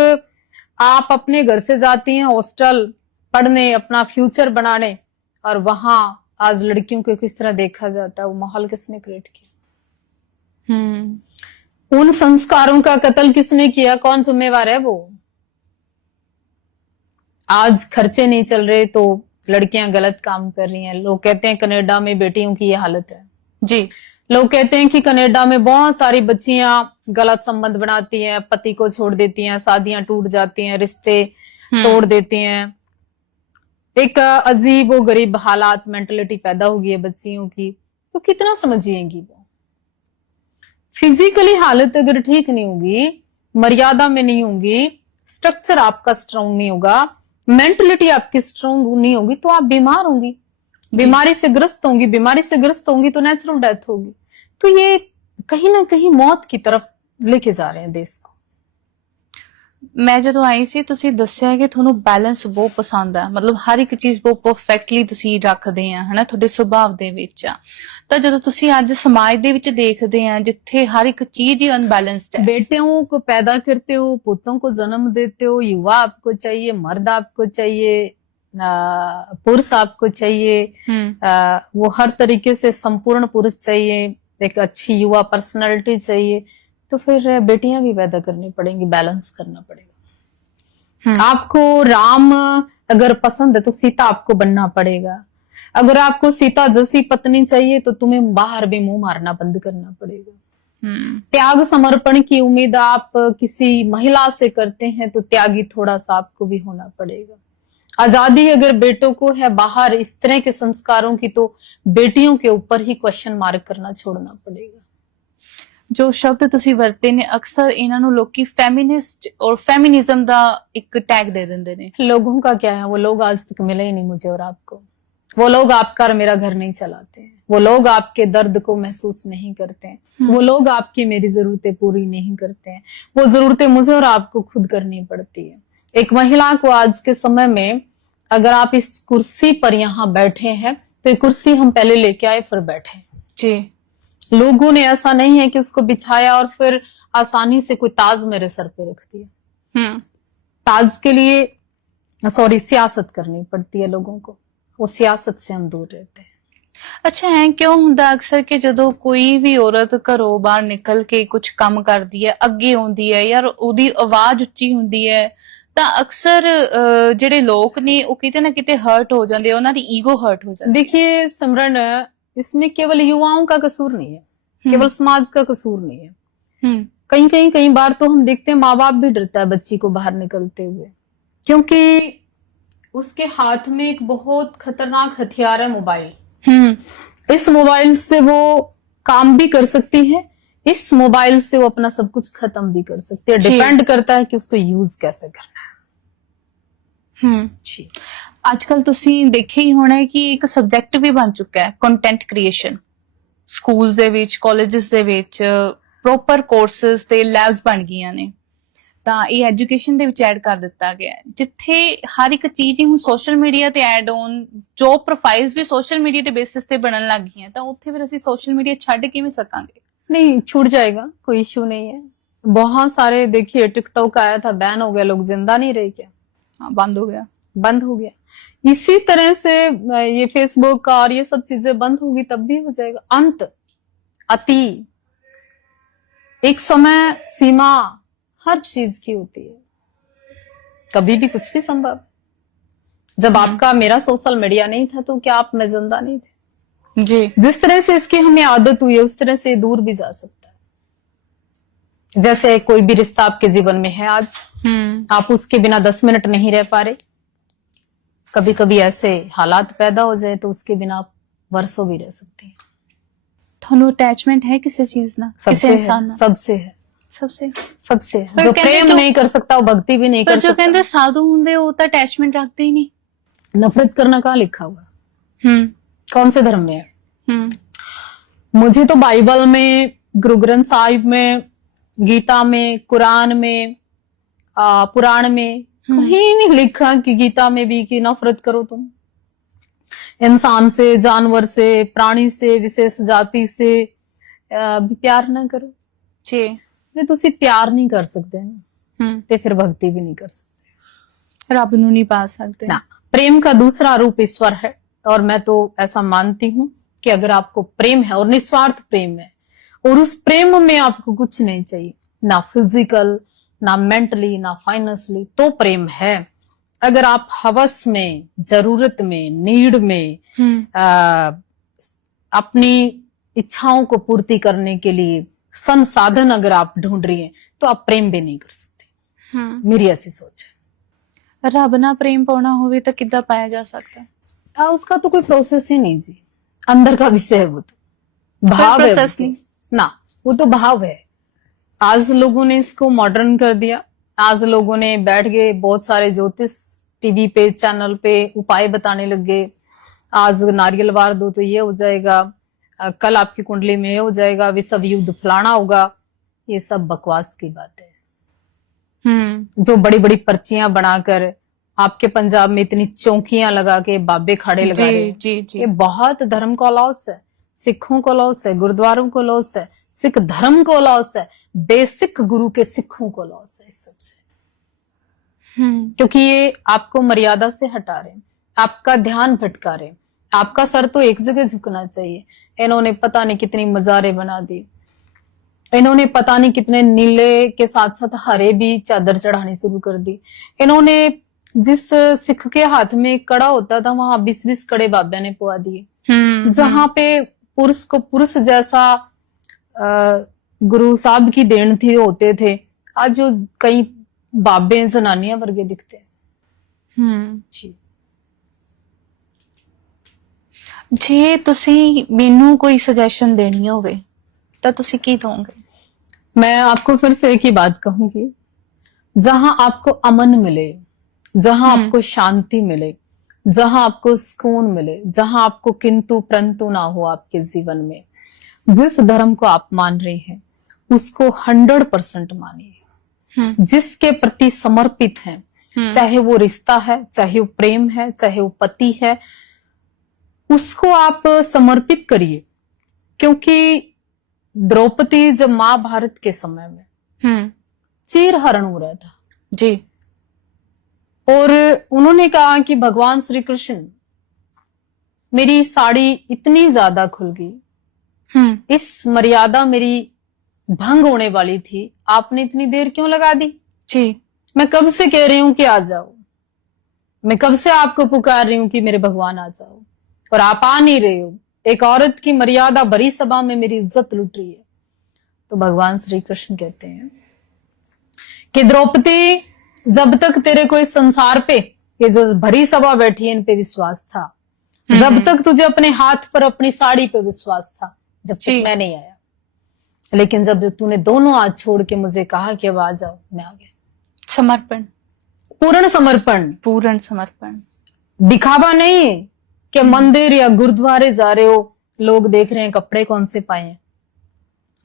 आप अपने घर से जाती हैं हॉस्टल पढ़ने, अपना फ्यूचर बनाने, और वहां आज लड़कियों को किस तरह देखा जाता है, वो माहौल किसने क्रिएट किया? उन संस्कारों का कत्ल किसने किया? कौन जिम्मेवार है वो? आज खर्चे नहीं चल रहे तो लड़कियां गलत काम कर रही हैं। लोग कहते हैं कनाडा में बेटियों की ये हालत है जी। लोग कहते हैं कि कनाडा में बहुत सारी बच्चियां गलत संबंध बनाती हैं, पति को छोड़ देती हैं, शादियां टूट जाती हैं, रिश्ते तोड़ देती हैं। एक अजीब व गरीब हालात, मेंटलिटी पैदा होगी है बच्चियों की, तो कितना समझिएंगी वो? फिजिकली हालत अगर ठीक नहीं होगी, मर्यादा में नहीं होगी, स्ट्रक्चर आपका स्ट्रांग नहीं होगा, मेंटलिटी आपकी स्ट्रांग नहीं होगी, तो आप बीमार होंगी, बीमारी से ग्रस्त होंगी। बीमारी से ग्रस्त होंगी तो नेचुरल डेथ होगी। तो ये कहीं ना कहीं मौत की तरफ लेके जा रहे हैं देश को। ਮੈਂ ਜਦੋਂ ਆਈ ਸੀ ਤੁਸੀਂ ਦੱਸਿਆ ਕਿ ਤੁਹਾਨੂੰ ਬੈਲੈਂਸ ਬਹੁਤ ਪਸੰਦ ਆ, ਮਤਲਬ ਹਰ ਇੱਕ ਚੀਜ਼ ਬਹੁਤ ਪਰਫੈਕਟਲੀ ਤੁਸੀਂ ਰੱਖਦੇ ਆ, ਹਨਾ, ਤੁਹਾਡੇ ਸੁਭਾਅ ਦੇ ਵਿੱਚ ਆ। ਤਾਂ ਜਦੋਂ ਤੁਸੀਂ ਅੱਜ ਸਮਾਜ ਦੇ ਵਿੱਚ ਦੇਖਦੇ ਆ ਜਿੱਥੇ ਹਰ ਇੱਕ ਚੀਜ਼ ਹੀ ਅਨਬੈਲੈਂਸਡ ਹੈ। बेटियों को पैदा करते हो, पुत्रों को जन्म देते हो, युवा आपको चाहिए, मर्द आपको चाहिए, पुरुष आपको चाहिए, वो हर तरीके से संपूर्ण पुरुष चाहिए, एक अच्छी युवा पर्सनालिटी चाहिए, तो फिर बेटियां भी पैदा करनी पड़ेंगी, बैलेंस करना पड़ेगा। आपको राम अगर पसंद है तो सीता आपको बनना पड़ेगा। अगर आपको सीता जैसी पत्नी चाहिए तो तुम्हें बाहर भी मुंह मारना बंद करना पड़ेगा। त्याग समर्पण की उम्मीद आप किसी महिला से करते हैं तो त्यागी थोड़ा सा आपको भी होना पड़ेगा। आजादी अगर बेटों को है बाहर इस तरह के संस्कारों की, तो बेटियों के ऊपर ही क्वेश्चन मार्क करना छोड़ना पड़ेगा। ਜੋ ਸ਼ਬਦ ਤੁਸੀਂ ਵਰਤੇ ਨੇ ਅਕਸਰ ਇਹਨਾਂ ਨੂੰ ਲੋਕੀ ਫੈਮਿਨਿਸਟ ਔਰ ਫੈਮਿਨਿਜ਼ਮ ਦਾ ਇੱਕ ਟੈਗ ਦੇ ਦਿੰਦੇ ਨੇ। लोगों का क्या है, वो लोग आज तक मिले ही नहीं मुझे और आपको। वो लोग आपका और मेरा घर नहीं चलाते हैं, वो लोग आपके दर्द को महसूस नहीं करते हैं, वो लोग आपकी मेरी जरूरतें पूरी नहीं करते हैं। वो जरूरतें मुझे और आपको खुद करनी पड़ती है। एक महिला को आज के समय में अगर आप इस कुर्सी पर यहाँ बैठे हैं तो ये कुर्सी हम पहले लेके आए फिर बैठे जी। लोगों ने ऐसा नहीं है कि उसको बिछाया और फिर आसानी से कोई ताज मेरे सर पे रख दिया। ताज के लिए सियासत करनी पड़ती है लोगों को, वो सियासत से हम दूर रहते हैं। ਅੱਛਾ, ਐ ਕਿਉਂ ਹੁੰਦਾ ਅਕਸਰ ਕਿ ਜਦੋਂ ਕੋਈ ਵੀ ਔਰਤ ਘਰੋਂ ਬਾਹਰ ਨਿਕਲ ਕੇ ਕੁਝ ਕੰਮ ਕਰਦੀ ਹੈ, ਅੱਗੇ ਆਉਂਦੀ ਹੈ ਯਾਰ, ਉਹਦੀ ਆਵਾਜ਼ ਉੱਚੀ ਹੁੰਦੀ ਹੈ, ਤਾਂ ਅਕਸਰ ਜਿਹੜੇ ਲੋਕ ਨੇ ਉਹ ਕਿਤੇ ਨਾ ਕਿਤੇ ਹਰਟ ਹੋ ਜਾਂਦੇ, ਉਹਨਾਂ ਦੀ ਈਗੋ ਹਰਟ ਹੋ ਜਾਂਦੀ। देखिए सिमरन, इसमें केवल युवाओं का कसूर नहीं है, केवल समाज का कसूर नहीं है। कई बार तो हम देखते हैं माँ बाप भी डरता है बच्ची को बाहर निकलते हुए, क्योंकि उसके हाथ में एक बहुत खतरनाक हथियार है, मोबाइल। इस मोबाइल से वो काम भी कर सकती है, इस मोबाइल से वो अपना सब कुछ खत्म भी कर सकती है। डिपेंड करता है कि उसको यूज कैसे करना है। जी, ਅੱਜਕੱਲ ਤੁਸੀਂ ਦੇਖਿਆ ਹੀ ਹੋਣਾ ਹੈ ਕਿ ਇੱਕ ਸਬਜੈਕਟ ਵੀ ਬਣ ਚੁੱਕਾ ਹੈ ਕੰਟੈਂਟ ਕ੍ਰੀਏਸ਼ਨ। ਸਕੂਲਸ ਦੇ ਵਿੱਚ, ਕਾਲਜਸ ਦੇ ਵਿੱਚ ਪ੍ਰੋਪਰ ਕੋਰਸਸ ਤੇ ਲੈਬਸ ਬਣ ਗਈਆਂ ਨੇ, ਤਾਂ ਇਹ ਐਜੂਕੇਸ਼ਨ ਦੇ ਵਿੱਚ ਐਡ ਕਰ ਦਿੱਤਾ ਗਿਆ ਹੈ, ਜਿੱਥੇ ਹਰ ਇੱਕ ਚੀਜ਼ ਹੀ ਹੁਣ ਸੋਸ਼ਲ ਮੀਡੀਆ ਤੇ ਐਡ ਔਨ, ਜੋਬ ਪ੍ਰੋਫਾਈਲਸ ਵੀ ਸੋਸ਼ਲ ਮੀਡੀਆ ਦੇ ਬੇਸਿਸ ਤੇ ਬਣਨ ਲੱਗ ਗਈਆਂ, ਤਾਂ ਉੱਥੇ ਫਿਰ ਅਸੀਂ ਸੋਸ਼ਲ ਮੀਡੀਆ ਛੱਡ ਕਿਵੇਂ ਸਕਾਂਗੇ? नहीं, छूट जाएगा, कोई इश्यू नहीं है। बहुत सारे देखिए, टिकटॉक आया था, बैन हो गया, लोग जिंदा नहीं रहे क्या? हाँ, बंद हो गया, बंद हो गया। इसी तरह से ये फेसबुक और ये सब चीजें बंद होगी तब भी हो जाएगा। अंत, अति, एक समय सीमा हर चीज की होती है, कभी भी कुछ भी संभव। जब आपका मेरा सोशल मीडिया नहीं था तो क्या आप मैं जिंदा नहीं थे? जी। जिस तरह से इसकी हमें आदत हुई है उस तरह से दूर भी जा सकता है। जैसे कोई भी रिश्ता आपके जीवन में है आज, आप उसके बिना 10 मिनट नहीं रह पा रहे, कभी कभी ऐसे हालात पैदा हो जाए तो उसके बिना आप वर्षों भी रह सकते हैं। ਤੁਹਾਨੂੰ ਅਟੈਚमेंट है किसी चीज ना, किसी इंसान ना? सबसे है, सबसे सबसे है। पर जो कहते प्रेम जो- नहीं कर सकता वो भक्ति भी नहीं पर कर जो सकता। कहते साधु ਹੁੰਦੇ ਉਹ ਤਾਂ ਅਟੈਚमेंट ਰੱਖਦੇ ਹੀ ਨਹੀਂ। नफरत करना कहाँ लिखा हुआ है? कौन से धर्म में है? मुझे तो बाइबल में, गुरु ग्रंथ साहिब में, गीता में, कुरान में, पुराण में कहीं नहीं लिखा कि गीता में भी कि नफरत करो तुम इंसान से, जानवर से, प्राणी से, विशेष जाति से भी प्यार ना करो। जी। ਜੇ ਤੁਸੀਂ ਪਿਆਰ ਨਹੀਂ ਕਰ ਸਕਦੇ ਨਾ ਤੇ ਫਿਰ भक्ति भी नहीं कर सकते, ਰੱਬ ਨੂੰ ਨਹੀਂ ਪਾ ਸਕਦੇ ना। प्रेम का दूसरा रूप ईश्वर है, और मैं तो ऐसा मानती हूँ कि अगर आपको प्रेम है और निस्वार्थ प्रेम है और उस प्रेम में आपको कुछ नहीं चाहिए, ना फिजिकल, ना मेंटली, ना फाइनेंशियली, तो प्रेम है। अगर आप हवस में, जरूरत में, नीड में, अपनी इच्छाओं को पूर्ति करने के लिए संसाधन अगर आप ढूंढ रही हैं तो आप प्रेम भी नहीं कर सकते। मेरी ऐसी सोच है। ਰੱਬ ਨਾਲ ਪ੍ਰੇਮ ਪਾਉਣਾ ਹੋਵੇ ਤਾਂ ਕਿੱਦਾਂ ਪਾਇਆ ਜਾ ਸਕਦਾ? उसका तो कोई प्रोसेस ही नहीं जी, अंदर का विषय है, वो तो भाव है, प्रोसेस वो नहीं तो, ना, वो तो भाव है। आज लोगों ने इसको मॉडर्न कर दिया। आज लोगों ने बैठ गए, बहुत सारे ज्योतिष टीवी पे, चैनल पे उपाय बताने लग गए। आज नारियल वार दो तो ये हो जाएगा, कल आपकी कुंडली में ये हो जाएगा, विश्व युद्ध फलाना होगा, ये सब बकवास की बात है। जो बड़ी बड़ी पर्चियां बनाकर आपके पंजाब में इतनी चौकियां लगा के बाबे खाड़े लगा रहे हैं, जी ये बहुत धर्म को लॉस है, सिखों को लॉस है, गुरुद्वारों को लॉस है, सिख धर्म को लॉस है, बेसिक गुरु के सिखों को लॉस है इस सबसे। क्योंकि ये आपको मर्यादा से हटा रहे हैं, आपका ध्यान भटका रहे हैं। आपका सर तो एक जगह झुकना चाहिए। इन्होंने पता नहीं कितनी मजारें बना दी, इन्होंने पता नहीं कितने नीले के साथ साथ हरे भी चादर चढ़ानी शुरू कर दी। इन्होंने जिस सिख के हाथ में कड़ा होता था वहां 20-20 कड़े बाबा ने पुआ दिए। जहां पे पुरुष को पुरुष जैसा गुरु साहब की देन थी होते थे, आज जो कई बाबे जनानियां वर्गे दिखते हैं। जी ਜੇ ਤੁਸੀਂ ਮੈਨੂੰ ਕੋਈ ਸੁਜੈਸ਼ਨ ਦੇਣੀ ਹੋਵੇ ਤਾਂ ਤੁਸੀਂ ਕੀ ਦੋਗੇ? मैं आपको फिर से एक ही बात कहूंगी, जहां आपको अमन मिले, जहां आपको शांति मिले, जहां आपको सुकून मिले, जहां आपको किंतु परंतु ना हो आपके जीवन में, जिस धर्म को आप मान रहे हैं उसको 100% मानिए। जिसके प्रति समर्पित हैं, चाहे वो रिश्ता है, चाहे वो प्रेम है, चाहे वो पति है, उसको आप समर्पित करिए। क्योंकि द्रौपदी जब महाभारत के समय में चीर हरण हो रहा था जी, और उन्होंने कहा कि भगवान श्री कृष्ण मेरी साड़ी इतनी ज्यादा खुल गई, इस मर्यादा मेरी भंग होने वाली थी, आपने इतनी देर क्यों लगा दी? जी मैं कब से कह रही हूं कि आ जाओ, मैं कब से आपको पुकार रही हूं कि मेरे भगवान आ जाओ, और आप आ नहीं रहे हो। एक औरत की मर्यादा भरी सभा में मेरी इज्जत लुट रही है। तो भगवान श्री कृष्ण कहते हैं कि द्रौपदी, जब तक तेरे को इस संसार पे ये जो भरी सभा बैठी है इन पे विश्वास था, जब तक तुझे अपने हाथ पर अपनी साड़ी पे विश्वास था, जब तक मैं नहीं आया, लेकिन जब तूने दोनों हाथ छोड़ के मुझे कहा कि अब आ जाओ, मैं आ गया। समर्पण, पूर्ण समर्पण, पूर्ण समर्पण, दिखावा नहीं कि मंदिर या गुरुद्वारे जा रहे हो, लोग देख रहे हैं कपड़े कौन से पाए हैं,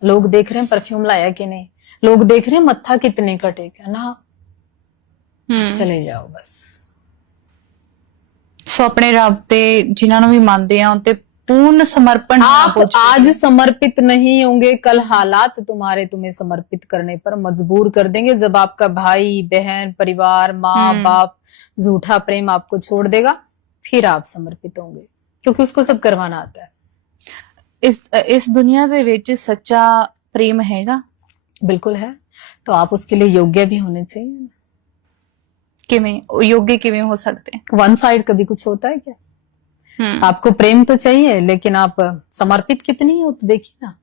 लोग देख रहे हैं परफ्यूम लाया कि नहीं, लोग देख रहे हैं मत्था कितने का टेका ना, चले जाओ बस। सो अपने रब ते जिन्हां नूं भी मानदे आ उते पूर्ण समर्पण। आप आज समर्पित नहीं होंगे, कल हालात तुम्हें समर्पित करने पर मजबूर कर देंगे। जब आपका भाई बहन परिवार माँ बाप झूठा प्रेम आपको छोड़ देगा, फिर आप समर्पित होंगे, क्योंकि उसको सब करवाना आता है। इस दुनिया दे विच सच्चा प्रेम हैगा? बिल्कुल है। तो आप उसके लिए योग्य भी होने चाहिए। किवें योग्य किवें हो सकते हैं? वन साइड कभी कुछ होता है क्या? आपको प्रेम तो चाहिए, लेकिन आप समर्पित कितनी हो तो देखिए ना।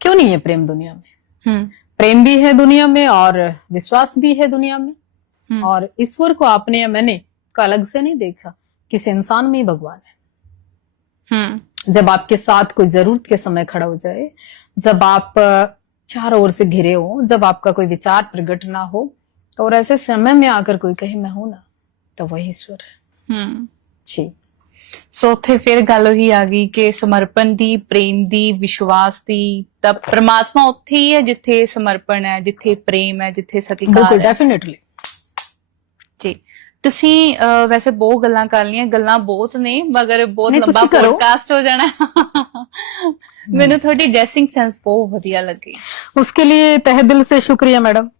क्यों नहीं है प्रेम दुनिया में? प्रेम भी है दुनिया में और विश्वास भी है दुनिया में, और ईश्वर को आपने या मैंने को अलग से नहीं देखा, किसी इंसान में ही भगवान है। जब आपके साथ कोई जरूरत के समय खड़ा हो जाए, जब आप चारों ओर से घिरे हो, जब आपका कोई विचार प्रकट ना हो, और ऐसे समय में आकर कोई कहे मैं हूं ना, तो वही ईश्वर है। जी। सो उत्थे फिर गल ही आ गई कि समर्पण दी, प्रेम दी, विश्वास दी, तब परमात्मा उत्थे ही है जिथे समर्पण है, जिथे प्रेम है, जिथे सतिकार बिल्कुल, है। डेफिनेटली जी। ਤੁਸੀਂ ਵੈਸੇ ਬਹੁਤ ਗੱਲਾਂ ਕਰ ਲਈਆਂ, ਗੱਲਾਂ ਬਹੁਤ ਨੇ, ਮਗਰ ਬਹੁਤ ਨਹੀਂ, ਲੰਬਾ ਤੁਸੀਂ ਕਰੋ। ਪੋਡਕਾਸਟ ਹੋ ਜਾਣਾ। ਮੈਨੂੰ ਤੁਹਾਡੀ ਡਰੈਸਿੰਗ ਸੈਂਸ ਬਹੁਤ ਵਧੀਆ ਲੱਗੀ। उसके लिए तहे दिल से शुक्रिया मैडम।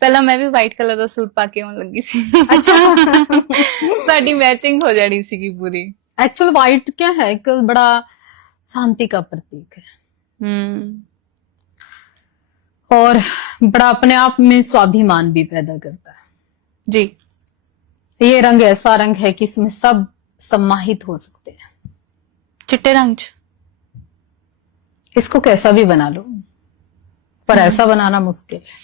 ਪਹਿਲਾਂ ਮੈਂ ਵੀ ਵਾਈਟ ਕਲਰ ਦਾ ਸੂਟ ਪਾ ਕੇ ਆਉਣ ਲੱਗੀ ਸੀ। ਅੱਛਾ। ਸਾਡੀ ਮੈਚਿੰਗ ਹੋ ਜਾਣੀ ਸੀਗੀ ਪੂਰੀ। एक्चुअल व्हाइट क्या है, एक बड़ा शांति का प्रतीक है, और बड़ा अपने आप में स्वाभिमान भी पैदा करता है। जी। ये रंग ऐसा रंग है कि इसमें सब सम्माहित हो सकते हैं। चिट्टे रंग च इसको कैसा भी बना लो, पर ऐसा बनाना मुश्किल है।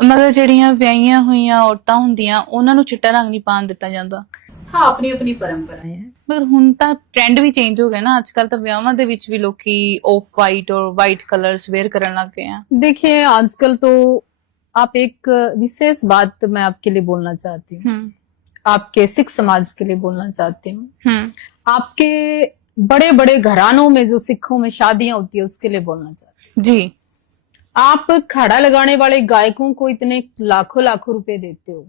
ਮਤਲਬ ਜਿਹੜੀਆਂ ਵਿਆਹੀਆਂ ਹੋਈਆਂ ਔਰਤਾਂ ਹੁੰਦੀਆਂ ਉਹਨਾਂ ਨੂੰ ਚਿੱਟਾ ਰੰਗ ਨਹੀਂ ਪਾਣ ਦਿੱਤਾ ਜਾਂਦਾ। हाँ, अपनी अपनी परंपराएं हैं। ਮਗਰ ਹੁਣ ਤਾਂ ਟ੍ਰੈਂਡ ਵੀ ਚੇਂਜ ਹੋ ਗਿਆ ਨਾ, ਅੱਜ ਕੱਲ ਤਾਂ ਵਿਆਹਾਂ ਦੇ ਵਿੱਚ ਵੀ ਲੋਕੀ ਆਫ ਵਾਈਟ और वाइट कलर्स वेयर करने लग गए हैं। देखिए आजकल तो आप एक विशेष बात मैं आपके लिए बोलना चाहती हूँ, आपके सिख समाज के लिए बोलना चाहती हूँ। आपके बड़े बड़े घरानों में जो सिखों में शादियां होती है उसके लिए बोलना चाहती हूँ। जी। आप खड़ा लगाने वाले गायकों को इतने लाखों लाखों रुपए देते हो,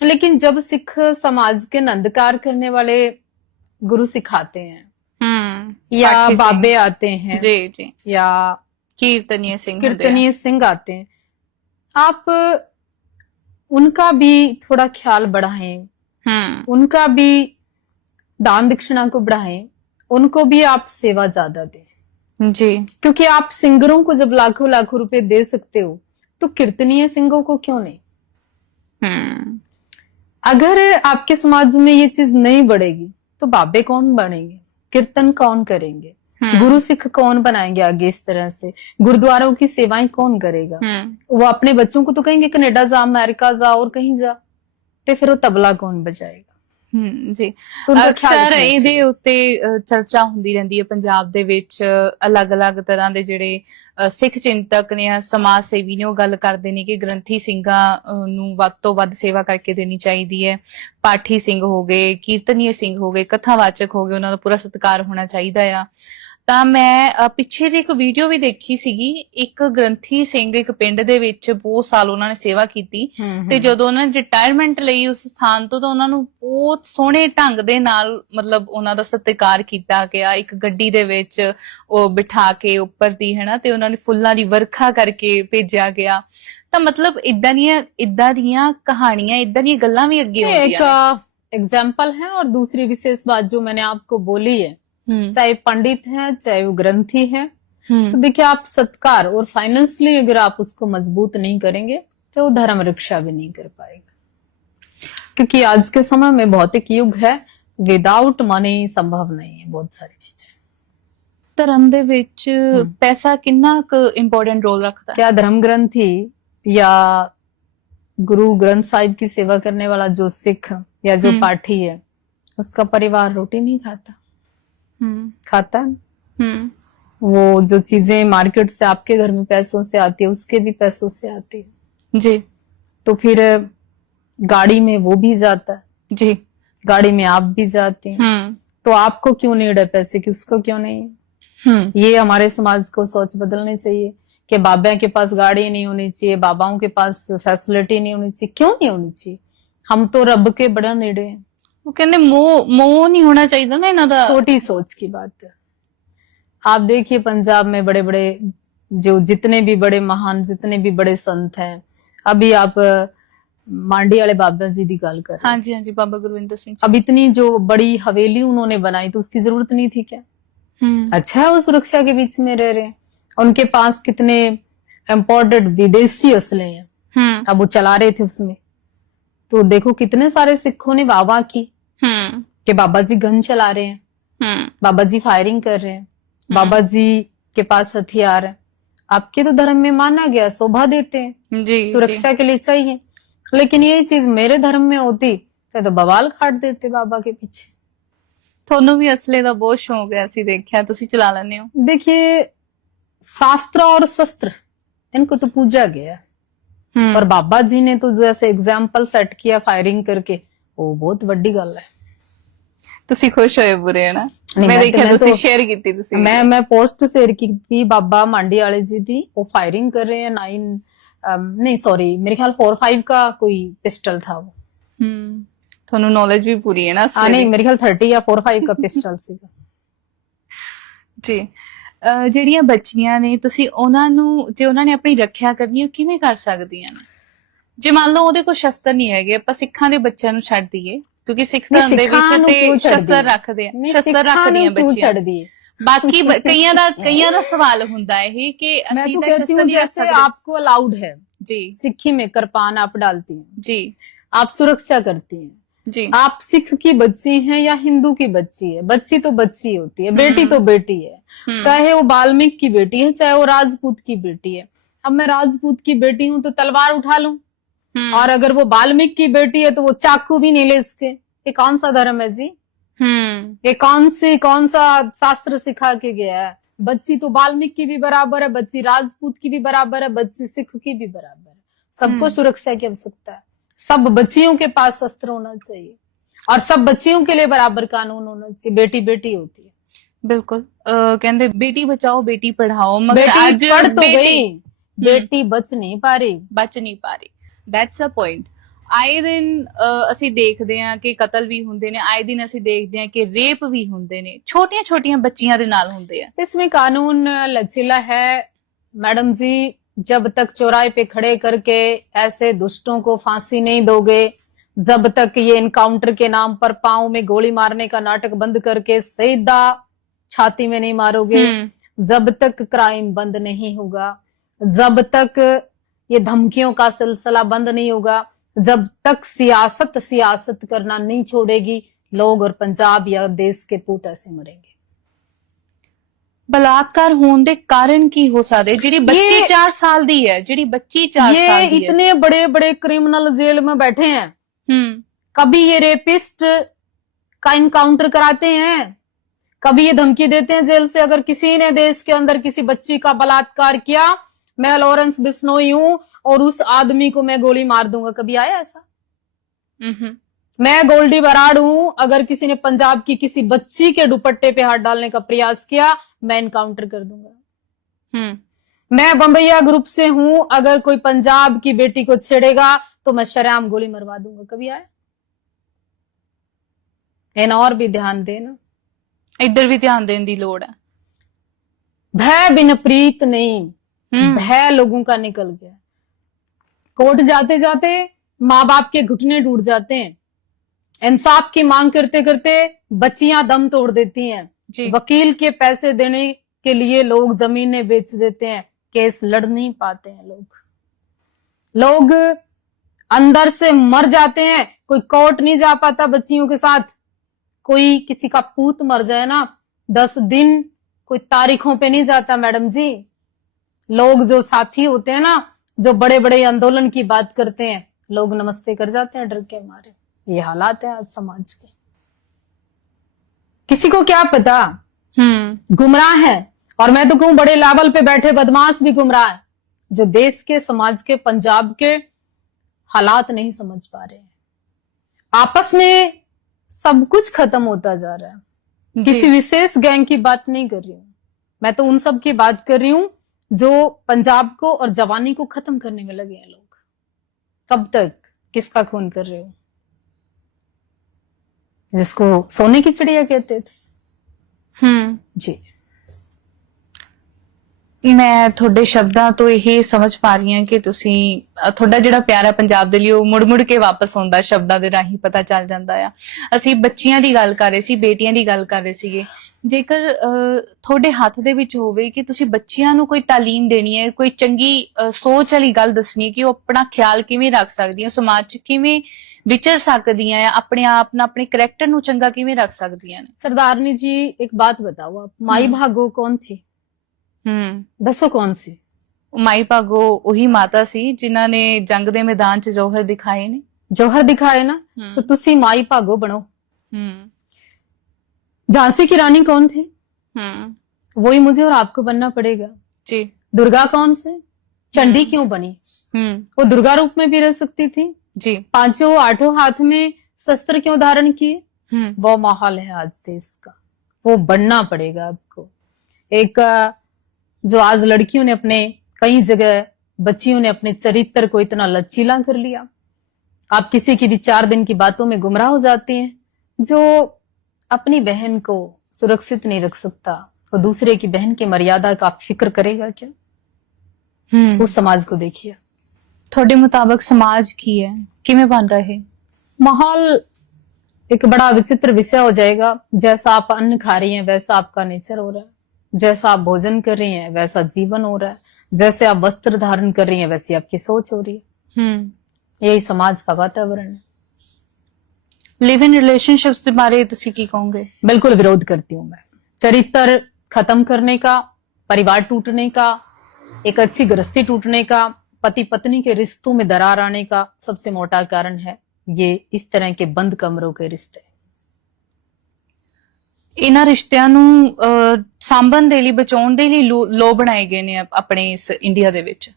लेकिन जब सिख समाज के नंदकार करने वाले गुरु सिखाते हैं या पाठी सिंह। बाबे आते हैं जी जी। या कीर्तनीय सिंह होते हैं। कीर्तनीय सिंह आते हैं, आप उनका भी थोड़ा ख्याल बढ़ाएं, उनका भी दान दक्षिणा को बढ़ाएं, उनको भी आप सेवा ज्यादा दें। जी। क्योंकि आप सिंगरों को जब लाखों लाखों रुपए दे सकते हो तो कीर्तनीय सिंगों को क्यों नहीं। अगर आपके समाज में ये चीज नहीं बढ़ेगी तो बाबे कौन बनेंगे, कीर्तन कौन करेंगे, गुरु सिख कौन बनाएंगे आगे इस तरह से, गुरुद्वारों की सेवाएं कौन करेगा। वो अपने बच्चों को तो कहेंगे कनाडा जा, अमेरिका जा और कहीं जा, तो फिर वो तबला कौन बजाएगा। ਜੀ तो उनका ख्याल ਅਕਸਰ रखना ਇਹਦੇ चाहिए। ਉੱਤੇ ਚਰਚਾ ਹੁੰਦੀ ਰਹਿੰਦੀ ਹੈ ਪੰਜਾਬ ਦੇ ਵਿੱਚ। ਅਲੱਗ-ਅਲੱਗ ਤਰ੍ਹਾਂ ਦੇ ਜਿਹੜੇ ਸਿੱਖ ਚਿੰਤਕ ਨੇ, ਸਮਾਜ ਸੇਵੀ ਨੇ, ਉਹ ਗੱਲ ਕਰਦੇ ਨੇ ਕਿ ਗ੍ਰੰਥੀ ਸਿੰਘਾਂ ਨੂੰ ਵੱਧ ਤੋਂ ਵੱਧ ਸੇਵਾ ਕਰਕੇ ਦੇਣੀ ਚਾਹੀਦੀ ਹੈ। ਪਾਠੀ ਸਿੰਘ ਹੋ ਗਏ, ਕੀਰਤਨੀਏ ਸਿੰਘ ਹੋ ਗਏ, ਕਥਾਵਾਚਕ ਹੋ ਗਏ, ਉਹਨਾਂ ਦਾ ਪੂਰਾ ਸਤਿਕਾਰ ਹੋਣਾ ਚਾਹੀਦਾ ਆ। ਤਾਂ ਮੈਂ ਪਿੱਛੇ ਜੇ ਇੱਕ ਵੀਡੀਓ ਵੀ ਦੇਖੀ ਸੀਗੀ, ਇੱਕ ਗ੍ਰੰਥੀ ਸਿੰਘ ਇੱਕ ਪਿੰਡ ਦੇ ਵਿੱਚ ਬਹੁਤ ਸਾਲ ਉਹਨਾਂ ਨੇ ਸੇਵਾ ਕੀਤੀ ਤੇ ਜਦੋਂ ਉਹਨਾਂ ਨੇ ਰਿਟਾਇਰਮੈਂਟ ਲਈ ਉਸ ਸਥਾਨ ਤੋਂ, ਤਾਂ ਉਹਨਾਂ ਨੂੰ ਬਹੁਤ ਸੋਹਣੇ ਢੰਗ ਦੇ ਨਾਲ ਮਤਲਬ ਉਹਨਾਂ ਦਾ ਸਤਿਕਾਰ ਕੀਤਾ ਗਿਆ। ਇੱਕ ਗੱਡੀ ਦੇ ਵਿੱਚ ਉਹ ਬਿਠਾ ਕੇ ਉੱਪਰ ਦੀ ਹੈ ਨਾ, ਤੇ ਉਹਨਾਂ ਨੇ ਫੁੱਲਾਂ ਦੀ ਵਰਖਾ ਕਰਕੇ ਭੇਜਿਆ ਗਿਆ। ਤਾਂ ਮਤਲਬ ਇਦਾਂ ਦੀਆਂ ਕਹਾਣੀਆਂ, ਇਦਾਂ ਦੀਆਂ ਗੱਲਾਂ ਵੀ ਅੱਗੇ ਆਉਂਦੀਆਂ ਨੇ। एक एग्जाम्पल है। और दूसरी विशेष बात जो मैंने आपको बोली है, चाहे पंडित है चाहे वो ग्रंथी है, तो देखिए आप सत्कार और फाइनेंशियली अगर आप उसको मजबूत नहीं करेंगे तो वो धर्म रक्षा भी नहीं कर पाएगा। क्योंकि आज के समय में भौतिक युग है, विदाउट मनी संभव नहीं है बहुत सारी चीजें। ਧਰਮ ਦੇ ਵਿੱਚ ਪੈਸਾ ਕਿੰਨਾ ਕੁ ਇੰਪੋਰਟੈਂਟ ਰੋਲ ਰੱਖਦਾ ਹੈ? क्या धर्म ग्रंथी या गुरु ग्रंथ साहिब की सेवा करने वाला जो सिख या जो पाठी है, उसका परिवार रोटी नहीं खाता, खाता है। वो जो चीजें मार्केट से आपके घर में पैसों से आती है उसके भी पैसों से आती है जी। तो फिर गाड़ी में वो भी जाता है जी, गाड़ी में आप भी जाते हैं, तो आपको क्यों नीड है पैसे की, उसको क्यों नहीं है। ये हमारे समाज को सोच बदलनी चाहिए कि बाबा के पास गाड़ी नहीं होनी चाहिए, बाबाओं के पास फैसिलिटी नहीं होनी चाहिए। क्यों नहीं होनी चाहिए, हम तो रब के बड़ा नेड़े हैं। ਉਹ ਕਹਿੰਦੇ ਮੋਹ ਨਹੀਂ ਹੋਣਾ ਚਾਹੀਦਾ ਨਾ ਇਹਨਾਂ ਦਾ। छोटी सोच की बात है। आप देखिए पंजाब में बड़े बड़े जो जितने भी बड़े महान, जितने भी बड़े संत हैं, अभी आप मांडी वाले बाबा जी की गल कर रहे हैं। हाँ जी, हाँ जी, बाबा गुरविंदर सिंह जी। अब इतनी जो बड़ी हवेली उन्होंने बनाई तो उसकी जरूरत नहीं थी क्या। अच्छा है वो सुरक्षा के बीच में रह रहे हैं, उनके पास कितने इम्पोर्टेड विदेशी असले हैं, अब वो चला रहे थे उसमें। तो देखो कितने सारे सिखों ने वाह वाह की कि बाबा जी गन चला रहे हैं, बाबा जी फायरिंग कर रहे हैं, बाबा जी के पास हथियार है। आपके तो धर्म में माना गया, शोभा देते हैं जी, सुरक्षा के लिए चाहिए, लेकिन ये चीज मेरे धर्म में होती तो बवाल काट देते बाबा के पीछे। ਤੁਹਾਨੂੰ ਵੀ ਅਸਲੇ ਦਾ ਬਹੁਤ ਸ਼ੌਂਕ ਹੈ, ਅਸੀਂ ਦੇਖਿਆ ਤੁਸੀਂ ਚਲਾ ਲੈਂਦੇ ਹੋ। देखिए शास्त्र और शस्त्र इनको तो पूजा गया है, और बाबा जी ने तो जैसे एग्जाम्पल सेट किया फायरिंग करके, वो बहुत बड़ी गल है। ਤੁਸੀਂ ਖੁਸ਼ ਹੋਏ ਬੁਰੇ ਹੈ ਨਾ? नहीं, ਮੈਂ मैं ਦੇਖਿਆ तो- ਤੁਸੀਂ ਸ਼ੇਅਰ ਕੀਤੀ ਤੁਸੀਂ। मैं पोस्ट शेयर की थी, बाबा मांडी वाले जी थी, वो फायरिंग कर रहे हैं 9 नहीं सॉरी मेरे ख्याल 4-5 का कोई पिस्टल था वो। ਤੁਹਾਨੂੰ ਨੌਲੇਜ ਵੀ ਪੂਰੀ ਹੈ ਨਾ ਅਸਲੇ नहीं ਦੀ। मेरे ख्याल 30 या 4-5 का पिस्टल ਸੀਗਾ ਜੀ। ਜਿਹੜੀਆਂ ਬੱਚੀਆਂ ਨੇ, ਤੁਸੀਂ ਉਹਨਾਂ ਨੂੰ, ਜੇ ਉਹਨਾਂ ਨੇ ਆਪਣੀ ਰੱਖਿਆ ਕਰਨੀ, ਉਹ ਕਿਵੇਂ ਕਰ ਸਕਦੀਆਂ ਨੇ? ਜੇ ਮੰਨ ਲਓ ਉਹਦੇ ਕੋਲ ਸ਼ਸਤਰ ਨਹੀਂ ਹੈਗੇ, ਆਪਾਂ ਸਿੱਖਾਂ ਦੇ ਬੱਚਿਆਂ ਨੂੰ ਛੱਡ ਦਈਏ, ਕਿਉਂਕਿ ਸਿੱਖ ਧਰਮ ਦੇ ਵਿੱਚ ਤੇ ਸ਼ਸਤਰ ਰੱਖਦੇ ਆ, ਸ਼ਸਤਰ ਰੱਖਦੀਆਂ ਬੱਚੀਆਂ। ਬਾਕੀ ਕਈਆਂ ਦਾ ਸਵਾਲ ਹੁੰਦਾ ਇਹ ਕਿ मैं ਅਸੀਂ तो ਤਾਂ कहती ਸ਼ਸਤਰ हूँ ਨਹੀਂ ਰੱਖ जैसे ਸਕਦੇ। आपको अलाउड है जी सिक्खी में कृपान आप डालती हैं, जी आप सुरक्षा करती हैं, जी। आप सिख की बच्ची हैं या हिंदू की बच्ची है, बच्ची तो बच्ची होती है, बेटी तो बेटी है, चाहे वो बाल्मीकि की बेटी है चाहे वो राजपूत की बेटी है। अब मैं राजपूत की बेटी हूं तो तलवार उठा लूं, और अगर वो बाल्मीकि की बेटी है तो वो चाकू भी नहीं ले सके। ये कौन सा धर्म है जी, ये कौन सा शास्त्र सिखा के गया है। बच्ची तो बाल्मीकि की भी बराबर है, बच्ची राजपूत की भी बराबर है, बच्ची सिख की भी बराबर है। सबको सुरक्षा की आवश्यकता है, सब बच्चियों के पास शस्त्र होना चाहिए, और सब बच्चियों के लिए बराबर कानून होना चाहिए। बेटी बेटी होती है, बिल्कुल कहते बेटी बचाओ बेटी पढ़ाओ, मगर बेटी आज पढ़ तो बेटी गई, बेटी बच नहीं पा रही। ਬਚ ਨਹੀਂ ਪਾ ਰਹੀ। That's a point. ਆਏ ਦਿਨ ਅਸੀਂ ਦੇਖਦੇ ਹਾਂ ਕਿ ਕਤਲ ਵੀ ਹੁੰਦੇ ਨੇ, ਆਏ ਦਿਨ ਅਸੀਂ ਦੇਖਦੇ ਹਾਂ ਕਿ ਰੇਪ ਵੀ ਹੁੰਦੇ ਨੇ, ਛੋਟੀਆਂ ਛੋਟੀਆਂ ਬੱਚੀਆਂ ਦੇ ਨਾਲ ਹੁੰਦੇ ਆ। इसमें कानून लचीला है मैडम जी। जब तक चौराहे पे खड़े करके ऐसे दुष्टों को फांसी नहीं दोगे, जब तक ये इनकाउंटर के नाम पर पांव में गोली मारने का नाटक बंद करके सीधा छाती में नहीं मारोगे, जब तक क्राइम बंद नहीं होगा, जब तक ये धमकियों का सिलसिला बंद नहीं होगा, जब तक सियासत करना नहीं छोड़ेगी, लोग और पंजाब या देश के पूत ऐसे मरेंगे। बलात्कार होने के कारण की हो सकते? ਜਿਹੜੀ ਬੱਚੀ 4 साल दी है, ਜਿਹੜੀ ਬੱਚੀ 4 ये साल दी है। इतने बड़े बड़े क्रिमिनल जेल में बैठे हैं, कभी ये रेपिस्ट का इनकाउंटर कराते हैं, कभी ये धमकी देते हैं जेल से, अगर किसी ने देश के अंदर किसी बच्ची का बलात्कार किया, मैं लॉरेंस बिश्नोई हूं और उस आदमी को मैं गोली मार दूंगा। कभी आया ऐसा? मैं गोल्डी बराड़ हूं, अगर किसी ने पंजाब की किसी बच्ची के दुपट्टे पे हाथ डालने का प्रयास किया, मैं इनकाउंटर कर दूंगा। मैं बंबैया ग्रुप से हूं, अगर कोई पंजाब की बेटी को छेड़ेगा तो मैं शरेआम गोली मरवा दूंगा। कभी आया? इन और भी ध्यान देना, इधर भी ध्यान देने की लोड़ है। भय बिन प्रीत नहीं, भय लोगों का निकल गया। कोर्ट जाते जाते माँ बाप के घुटने टूट जाते हैं, इंसाफ की मांग करते करते बच्चियां दम तोड़ देती हैं, वकील के पैसे देने के लिए लोग जमीनें बेच देते हैं, केस लड़ नहीं पाते हैं, लोग अंदर से मर जाते हैं। कोई कोर्ट नहीं जा पाता बच्चियों के साथ। कोई किसी का पूत मर जाए ना, 10 दिन कोई तारीखों पे नहीं जाता मैडम जी। लोग जो साथी होते हैं ना, जो बड़े बड़े आंदोलन की बात करते हैं, लोग नमस्ते कर जाते हैं डर के मारे। ये हालात है आज समाज के। किसी को क्या पता, गुमराह है, और मैं तो कहूं बड़े लेवल पे बैठे बदमाश भी गुमराह है, जो देश के, समाज के, पंजाब के हालात नहीं समझ पा रहे हैं। आपस में सब कुछ खत्म होता जा रहा है। किसी विशेष गैंग की बात नहीं कर रही हूं मैं, तो उन सब की बात कर रही हूं जो पंजाब को और जवानी को खत्म करने में लगे हैं लोग। कब तक किसका खून कर रहे हो? जिसको सोने की चिड़िया कहते थे। जी, ਮੈਂ ਤੁਹਾਡੇ ਸ਼ਬਦਾਂ ਤੋਂ ਇਹ ਸਮਝ ਪਾ ਰਹੀ ਹਾਂ ਕਿ ਤੁਸੀਂ ਤੁਹਾਡਾ ਜਿਹੜਾ ਪਿਆਰਾ ਪੰਜਾਬ ਦੇ ਲਈ ਉਹ ਮੁੜ ਕੇ ਵਾਪਸ ਆਉਂਦਾ, ਸ਼ਬਦਾਂ ਦੇ ਰਾਹੀਂ ਪਤਾ ਚੱਲ ਜਾਂਦਾ ਆ। ਅਸੀਂ ਬੱਚੀਆਂ ਦੀ ਗੱਲ ਕਰ ਰਹੇ ਸੀ, ਬੇਟੀਆਂ ਦੀ ਗੱਲ ਕਰ ਰਹੇ ਸੀਗੇ। ਜੇਕਰ ਤੁਹਾਡੇ ਹੱਥ ਦੇ ਵਿੱਚ ਹੋਵੇ ਕਿ ਤੁਸੀਂ ਬੱਚੀਆਂ ਨੂੰ ਕੋਈ ਤਾਲੀਮ ਦੇਣੀ ਹੈ, ਕੋਈ ਚੰਗੀ ਸੋਚ ਵਾਲੀ ਗੱਲ ਦੱਸਣੀ ਹੈ ਕਿ ਉਹ ਆਪਣਾ ਖਿਆਲ ਕਿਵੇਂ ਰੱਖ ਸਕਦੀਆਂ, ਸਮਾਜ 'ਚ ਕਿਵੇਂ ਵਿਚਰ ਸਕਦੀਆਂ, ਆਪਣੇ ਆਪ ਨਾਲ ਆਪਣੇ ਕਰੈਕਟਰ ਨੂੰ ਚੰਗਾ ਕਿਵੇਂ ਰੱਖ ਸਕਦੀਆਂ ਨੇ। सरदारनी जी एक बात बताओ, आप माई भागो कौन थी? दसो कौन सी? ਮਾਈ ਭਾਗੋ ਉਹੀ ਮਾਤਾ ਸੀ ਜਿਨ੍ਹਾਂ ਨੇ ਜੰਗ ਦੇ ਮੈਦਾਨ 'ਚ ਜੌਹਰ ਦਿਖਾਏ ਨੇ। जौहर दिखाए ना, तो तुसी माई भागो बनो। झांसी की रानी कौन थी? वही मुझे और आपको बनना पड़ेगा जी। दुर्गा कौन से? चंडी क्यों बनी? वो दुर्गा रूप में भी रह सकती थी जी। 5-8 हाथ में शस्त्र क्यों धारण किए? वो माहौल है आज देश का, वो बनना पड़ेगा आपको। एक जो आज लड़कियों ने अपने, कई जगह बच्चियों ने अपने चरित्र को इतना लचीला कर लिया, आप किसी की भी 4 दिन की बातों में गुमराह हो जाती हैं। जो अपनी बहन को सुरक्षित नहीं रख सकता, वो दूसरे की बहन की मर्यादा का फिक्र करेगा क्या? उस समाज को देखिए। ਤੁਹਾਡੇ ਮੁਤਾਬਕ ਸਮਾਜ ਕੀ ਹੈ, ਕਿਵੇਂ ਬਣਦਾ ਹੈ? माहौल एक बड़ा विचित्र विषय हो जाएगा। जैसा आप अन्न खा रही हैं वैसा आपका नेचर हो रहा है, जैसा आप भोजन कर रही हैं वैसा जीवन हो रहा है, जैसे आप वस्त्र धारण कर रही हैं वैसी आपकी सोच हो रही है। यही समाज का वातावरण है। लिव इन रिलेशनशिप्स के बारे ਤੁਸੀਂ ਕੀ ਕਹੋਗੇ? बिल्कुल विरोध करती हूं मैं। चरित्र खत्म करने का, परिवार टूटने का, एक अच्छी गृहस्थी टूटने का, पति पत्नी के रिश्तों में दरार आने का सबसे मोटा कारण है ये इस तरह के बंद कमरों के रिश्ते। ਇਹਨਾਂ ਰਿਸ਼ਤਿਆਂ ਨੂੰ ਸਾਂਭਣ ਦੇ ਲਈ, ਬਚਾਉਣ ਦੇ ਲਈ ਲੋ ਬਣਾਏ ਗਏ ਨੇ ਆਪਣੇ ਇਸ ਇੰਡੀਆ ਦੇ ਵਿੱਚ।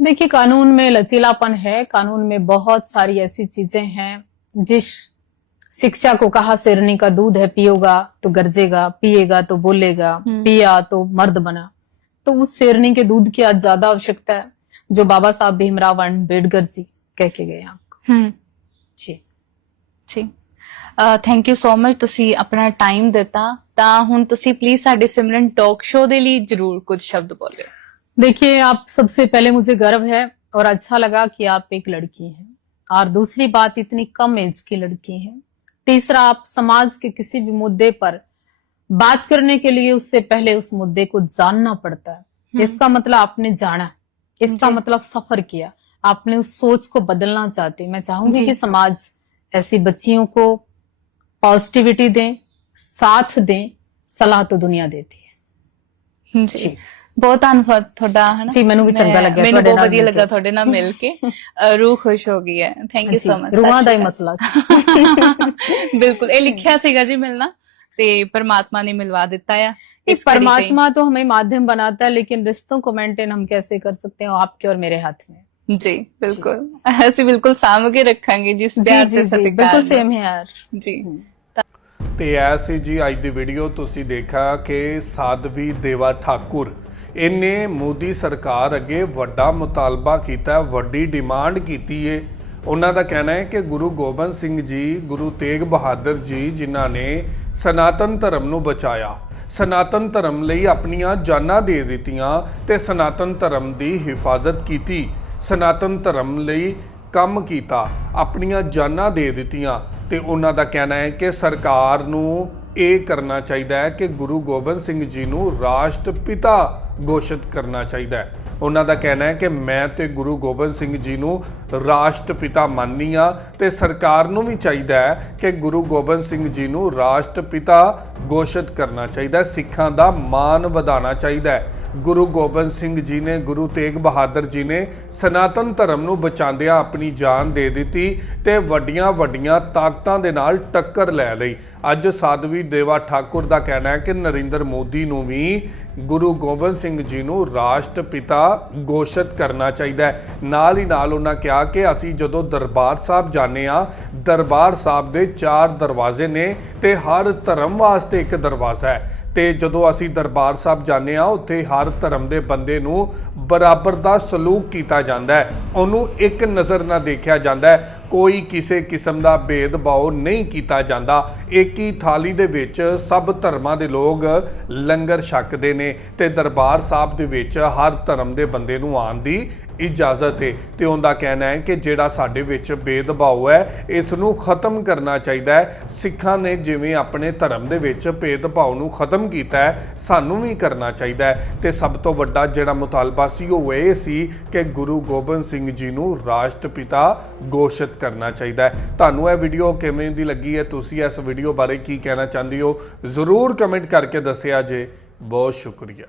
देखिए, कानून में लचीलापन है, कानून में बहुत सारी ऐसी चीजें हैं जिस शिक्षा को कहा शेरनी का दूध है, पियोगा तो गरजेगा, पिएगा तो बोलेगा, पिया तो मर्द बना। तो उस शेरनी के दूध की आज ज्यादा आवश्यकता है जो बाबा साहब भीमराव अम्बेडकर जी कह के गए आपको। जी ਜੀ ਥੈਂਕ ਯੂ ਸੋ ਮਚ, ਤੁਸੀਂ ਆਪਣਾ ਟਾਈਮ ਦਿੱਤਾ। ਤਾਂ ਹੁਣ ਤੁਸੀਂ ਪਲੀਜ਼ ਸਾਡੇ ਸਿਮਰਨ ਟਾਕ ਸ਼ੋ ਦੇ ਲਈ ਜਰੂਰ ਕੁਝ ਸ਼ਬਦ ਬੋਲਿਓ। देखिए, आप सबसे पहले मुझे गर्व है और अच्छा लगा कि आप एक लड़की हैं, और दूसरी बात इतनी कम एज की लड़की हैं। तीसरा, आप समाज के किसी भी मुद्दे पर बात करने के लिए उससे पहले उस मुद्दे को जानना पड़ता है। इसका मतलब आपने जाना, इसका मतलब सफर किया, आपने उस सोच को बदलना चाहते। मैं चाहूंगी कि समाज ऐसी बच्चियों को पॉजिटिविटी दें, साथ दें। सलाह तो दुनिया देती है। ਜੀ ਬਹੁਤ ਧੰਨਵਾਦ ਤੁਹਾਡਾ, ਹਨਾ ਜੀ, ਮੈਨੂੰ ਵੀ ਚੰਗਾ ਲੱਗਿਆ, ਮੈਨੂੰ ਤੁਹਾਡੇ ਬਹੁਤ ਨਾਲ ਵਧੀਆ ਮਿਲ ਕੇ। ਲੱਗਾ ਤੁਹਾਡੇ ਨਾਲ ਮਿਲ ਕੇ। ਰੂਹ ਖੁਸ਼ ਹੋ ਗਈ ਹੈ। Thank you so much. ਰੂਹਾਂ ਦਾ ਹੀ ਮਸਲਾ ਸੀ। ਬਿਲਕੁਲ, ਇਹ ਲਿਖਿਆ ਸੀਗਾ ਜੀ ਮਿਲਣਾ, ਤੇ परमात्मा ने मिलवा ਦਿੱਤਾ ਆ। इस परमात्मा तो हमें माध्यम बनाता है, लेकिन रिश्तों को मेंटेन हम कैसे कर सकते हैं, आपके और मेरे हाथ में। ਜੀ ਬਿਲਕੁਲ, ਅਸੀਂ ਬਿਲਕੁਲ ਸਾਂਭ ਕੇ ਰੱਖਾਂਗੇ ਜਿਸ जी ਪਿਆਰ जी ਤੇ जी ਸਤਿਕਾਰ बिल्कुल ਨਾਲ। सेम है यार। ਜੀ ਤੇ ਐਸੀ ਜੀ ਅੱਜ ਦੀ ਵੀਡੀਓ ਤੁਸੀਂ ਦੇਖਿਆ ਕਿ ਸਾਧਵੀ ਦੇਵਾ ਠਾਕੁਰ ਇਹਨੇ ਮੋਦੀ ਸਰਕਾਰ ਅੱਗੇ ਵੱਡਾ ਮੁਤਾਲਬਾ ਕੀਤਾ, ਵੱਡੀ ਡਿਮਾਂਡ ਕੀਤੀ ਏ। ਉਹਨਾਂ ਦਾ ਕਹਿਣਾ ਹੈ ਕਿ ਗੁਰੂ ਗੋਬਿੰਦ ਸਿੰਘ ਜੀ, ਗੁਰੂ ਤੇਗ ਬਹਾਦਰ ਜੀ, ਜਿਨ੍ਹਾਂ ਨੇ ਸਨਾਤਨ ਧਰਮ ਨੂੰ ਬਚਾਇਆ, ਸਨਾਤਨ ਧਰਮ ਲਈ ਆਪਣੀਆਂ ਜਾਨਾਂ ਦੇ ਦਿੱਤੀਆਂ ਤੇ ਸਨਾਤਨ ਧਰਮ ਦੀ ਹਿਫਾਜ਼ਤ ਕੀਤੀ, ਸਨਾਤਨ ਧਰਮ ਲਈ ਕੰਮ ਕੀਤਾ, ਆਪਣੀਆਂ ਜਾਨਾਂ ਦੇ ਦਿੱਤੀਆਂ। ਤੇ ਉਹਨਾਂ ਦਾ ਕਹਿਣਾ ਹੈ ਕਿ ਸਰਕਾਰ ਨੂੰ ਇਹ ਕਰਨਾ ਚਾਹੀਦਾ ਹੈ ਕਿ ਗੁਰੂ ਗੋਬਿੰਦ ਸਿੰਘ ਜੀ ਨੂੰ ਰਾਸ਼ਟਰਪਿਤਾ ਘੋਸ਼ਿਤ ਕਰਨਾ ਚਾਹੀਦਾ ਹੈ। ਉਹਨਾਂ ਦਾ ਕਹਿਣਾ ਹੈ ਕਿ ਮੈਂ ਤੇ ਗੁਰੂ ਗੋਬਿੰਦ ਸਿੰਘ ਜੀ ਨੂੰ ਰਾਸ਼ਟਰਪਿਤਾ ਮੰਨਨੀ ਆ, ਤੇ ਸਰਕਾਰ ਨੂੰ ਵੀ ਚਾਹੀਦਾ ਹੈ ਕਿ ਗੁਰੂ ਗੋਬਿੰਦ ਸਿੰਘ ਜੀ ਨੂੰ ਰਾਸ਼ਟਰਪਿਤਾ ਘੋਸ਼ਿਤ ਕਰਨਾ ਚਾਹੀਦਾ ਹੈ। ਸਿੱਖਾਂ ਦਾ ਮਾਣ ਵਧਾਉਣਾ ਚਾਹੀਦਾ ਹੈ। ਗੁਰੂ ਗੋਬਿੰਦ ਸਿੰਘ ਜੀ ਨੇ, ਗੁਰੂ ਤੇਗ ਬਹਾਦਰ ਜੀ ਨੇ ਸਨਾਤਨ ਧਰਮ ਨੂੰ ਬਚਾਉਂਦਿਆਂ ਆਪਣੀ ਜਾਨ ਦੇ ਦਿੱਤੀ ਤੇ ਵੱਡੀਆਂ ਵੱਡੀਆਂ ਤਾਕਤਾਂ ਦੇ ਨਾਲ ਟੱਕਰ ਲੈ ਲਈ। ਅੱਜ ਸਾਧਵੀ ਦੇਵਾ ਠਾਕੁਰ ਦਾ ਕਹਿਣਾ ਹੈ ਕਿ ਨਰਿੰਦਰ ਮੋਦੀ ਨੂੰ ਵੀ ਗੁਰੂ ਗੋਬਿੰਦ ਸਿੰਘ ਜੀ ਨੂੰ ਰਾਸ਼ਟਰਪਿਤਾ ਘੋਸ਼ਿਤ ਕਰਨਾ ਚਾਹੀਦਾ ਹੈ। ਨਾਲ ਹੀ ਨਾਲ ਉਹਨਾਂ ਕਿਹਾ ਕਿ ਅਸੀਂ ਜਦੋਂ ਦਰਬਾਰ ਸਾਹਿਬ ਜਾਂਦੇ ਹਾਂ, ਦਰਬਾਰ ਸਾਹਿਬ ਦੇ 4 ਦਰਵਾਜ਼ੇ ਨੇ ਤੇ ਹਰ ਧਰਮ ਵਾਸਤੇ ਇੱਕ ਦਰਵਾਜ਼ਾ ਹੈ। ਤੇ ਜਦੋਂ ਅਸੀਂ ਦਰਬਾਰ ਸਾਹਿਬ ਜਾਂਦੇ ਹਾਂ, ਉੱਥੇ ਹਰ ਧਰਮ ਦੇ ਬੰਦੇ ਨੂੰ ਬਰਾਬਰ ਦਾ ਸਲੂਕ ਕੀਤਾ ਜਾਂਦਾ ਹੈ, ਉਹਨੂੰ ਇੱਕ ਨਜ਼ਰ ਨਾਲ ਦੇਖਿਆ ਜਾਂਦਾ ਹੈ, ਕੋਈ ਕਿਸੇ ਕਿਸਮ ਦਾ ਭੇਦਭਾਵ ਨਹੀਂ ਕੀਤਾ ਜਾਂਦਾ। ਇੱਕ ਹੀ ਥਾਲੀ ਦੇ ਵਿੱਚ ਸਭ ਧਰਮਾਂ ਦੇ ਲੋਕ ਲੰਗਰ ਛਕਦੇ ਨੇ ਤੇ ਦਰਬਾਰ ਸਾਹਿਬ ਦੇ ਵਿੱਚ ਹਰ ਧਰਮ ਦੇ ਬੰਦੇ ਨੂੰ ਆਉਣ ਦੀ ਇਜਾਜ਼ਤ ਹੈ। ਤੇ ਉਹਦਾ ਕਹਿਣਾ ਹੈ ਕਿ ਜਿਹੜਾ ਸਾਡੇ ਵਿੱਚ ਭੇਦਭਾਵ ਹੈ, ਇਸ ਨੂੰ ਖਤਮ ਕਰਨਾ ਚਾਹੀਦਾ ਹੈ। ਸਿੱਖਾਂ ਨੇ ਜਿਵੇਂ ਆਪਣੇ ਧਰਮ ਦੇ ਵਿੱਚ ਭੇਦਭਾਵ ਨੂੰ ਖਤਮ ਕੀਤਾ ਹੈ, ਸਾਨੂੰ ਵੀ ਕਰਨਾ ਚਾਹੀਦਾ ਹੈ। ਤੇ ਸਭ ਤੋਂ ਵੱਡਾ ਜਿਹੜਾ ਮੁਤਾਲਬਾ ਸੀ ਉਹ ਇਹ ਸੀ ਕਿ ਗੁਰੂ ਗੋਬਿੰਦ ਸਿੰਘ ਜੀ ਨੂੰ ਰਾਸ਼ਟਰਪਿਤਾ ਘੋਸ਼ਿਤ ਕਰਨਾ ਚਾਹੀਦਾ ਹੈ। ਤੁਹਾਨੂੰ ਇਹ ਵੀਡੀਓ ਕਿਵੇਂ ਦੀ ਲੱਗੀ ਹੈ, ਤੁਸੀਂ ਇਸ ਵੀਡੀਓ ਬਾਰੇ ਕੀ ਕਹਿਣਾ ਚਾਹੁੰਦੇ ਹੋ, ਜ਼ਰੂਰ ਕਮੈਂਟ ਕਰਕੇ ਦੱਸਿਆ ਜੇ। ਬਹੁਤ ਸ਼ੁਕਰੀਆ।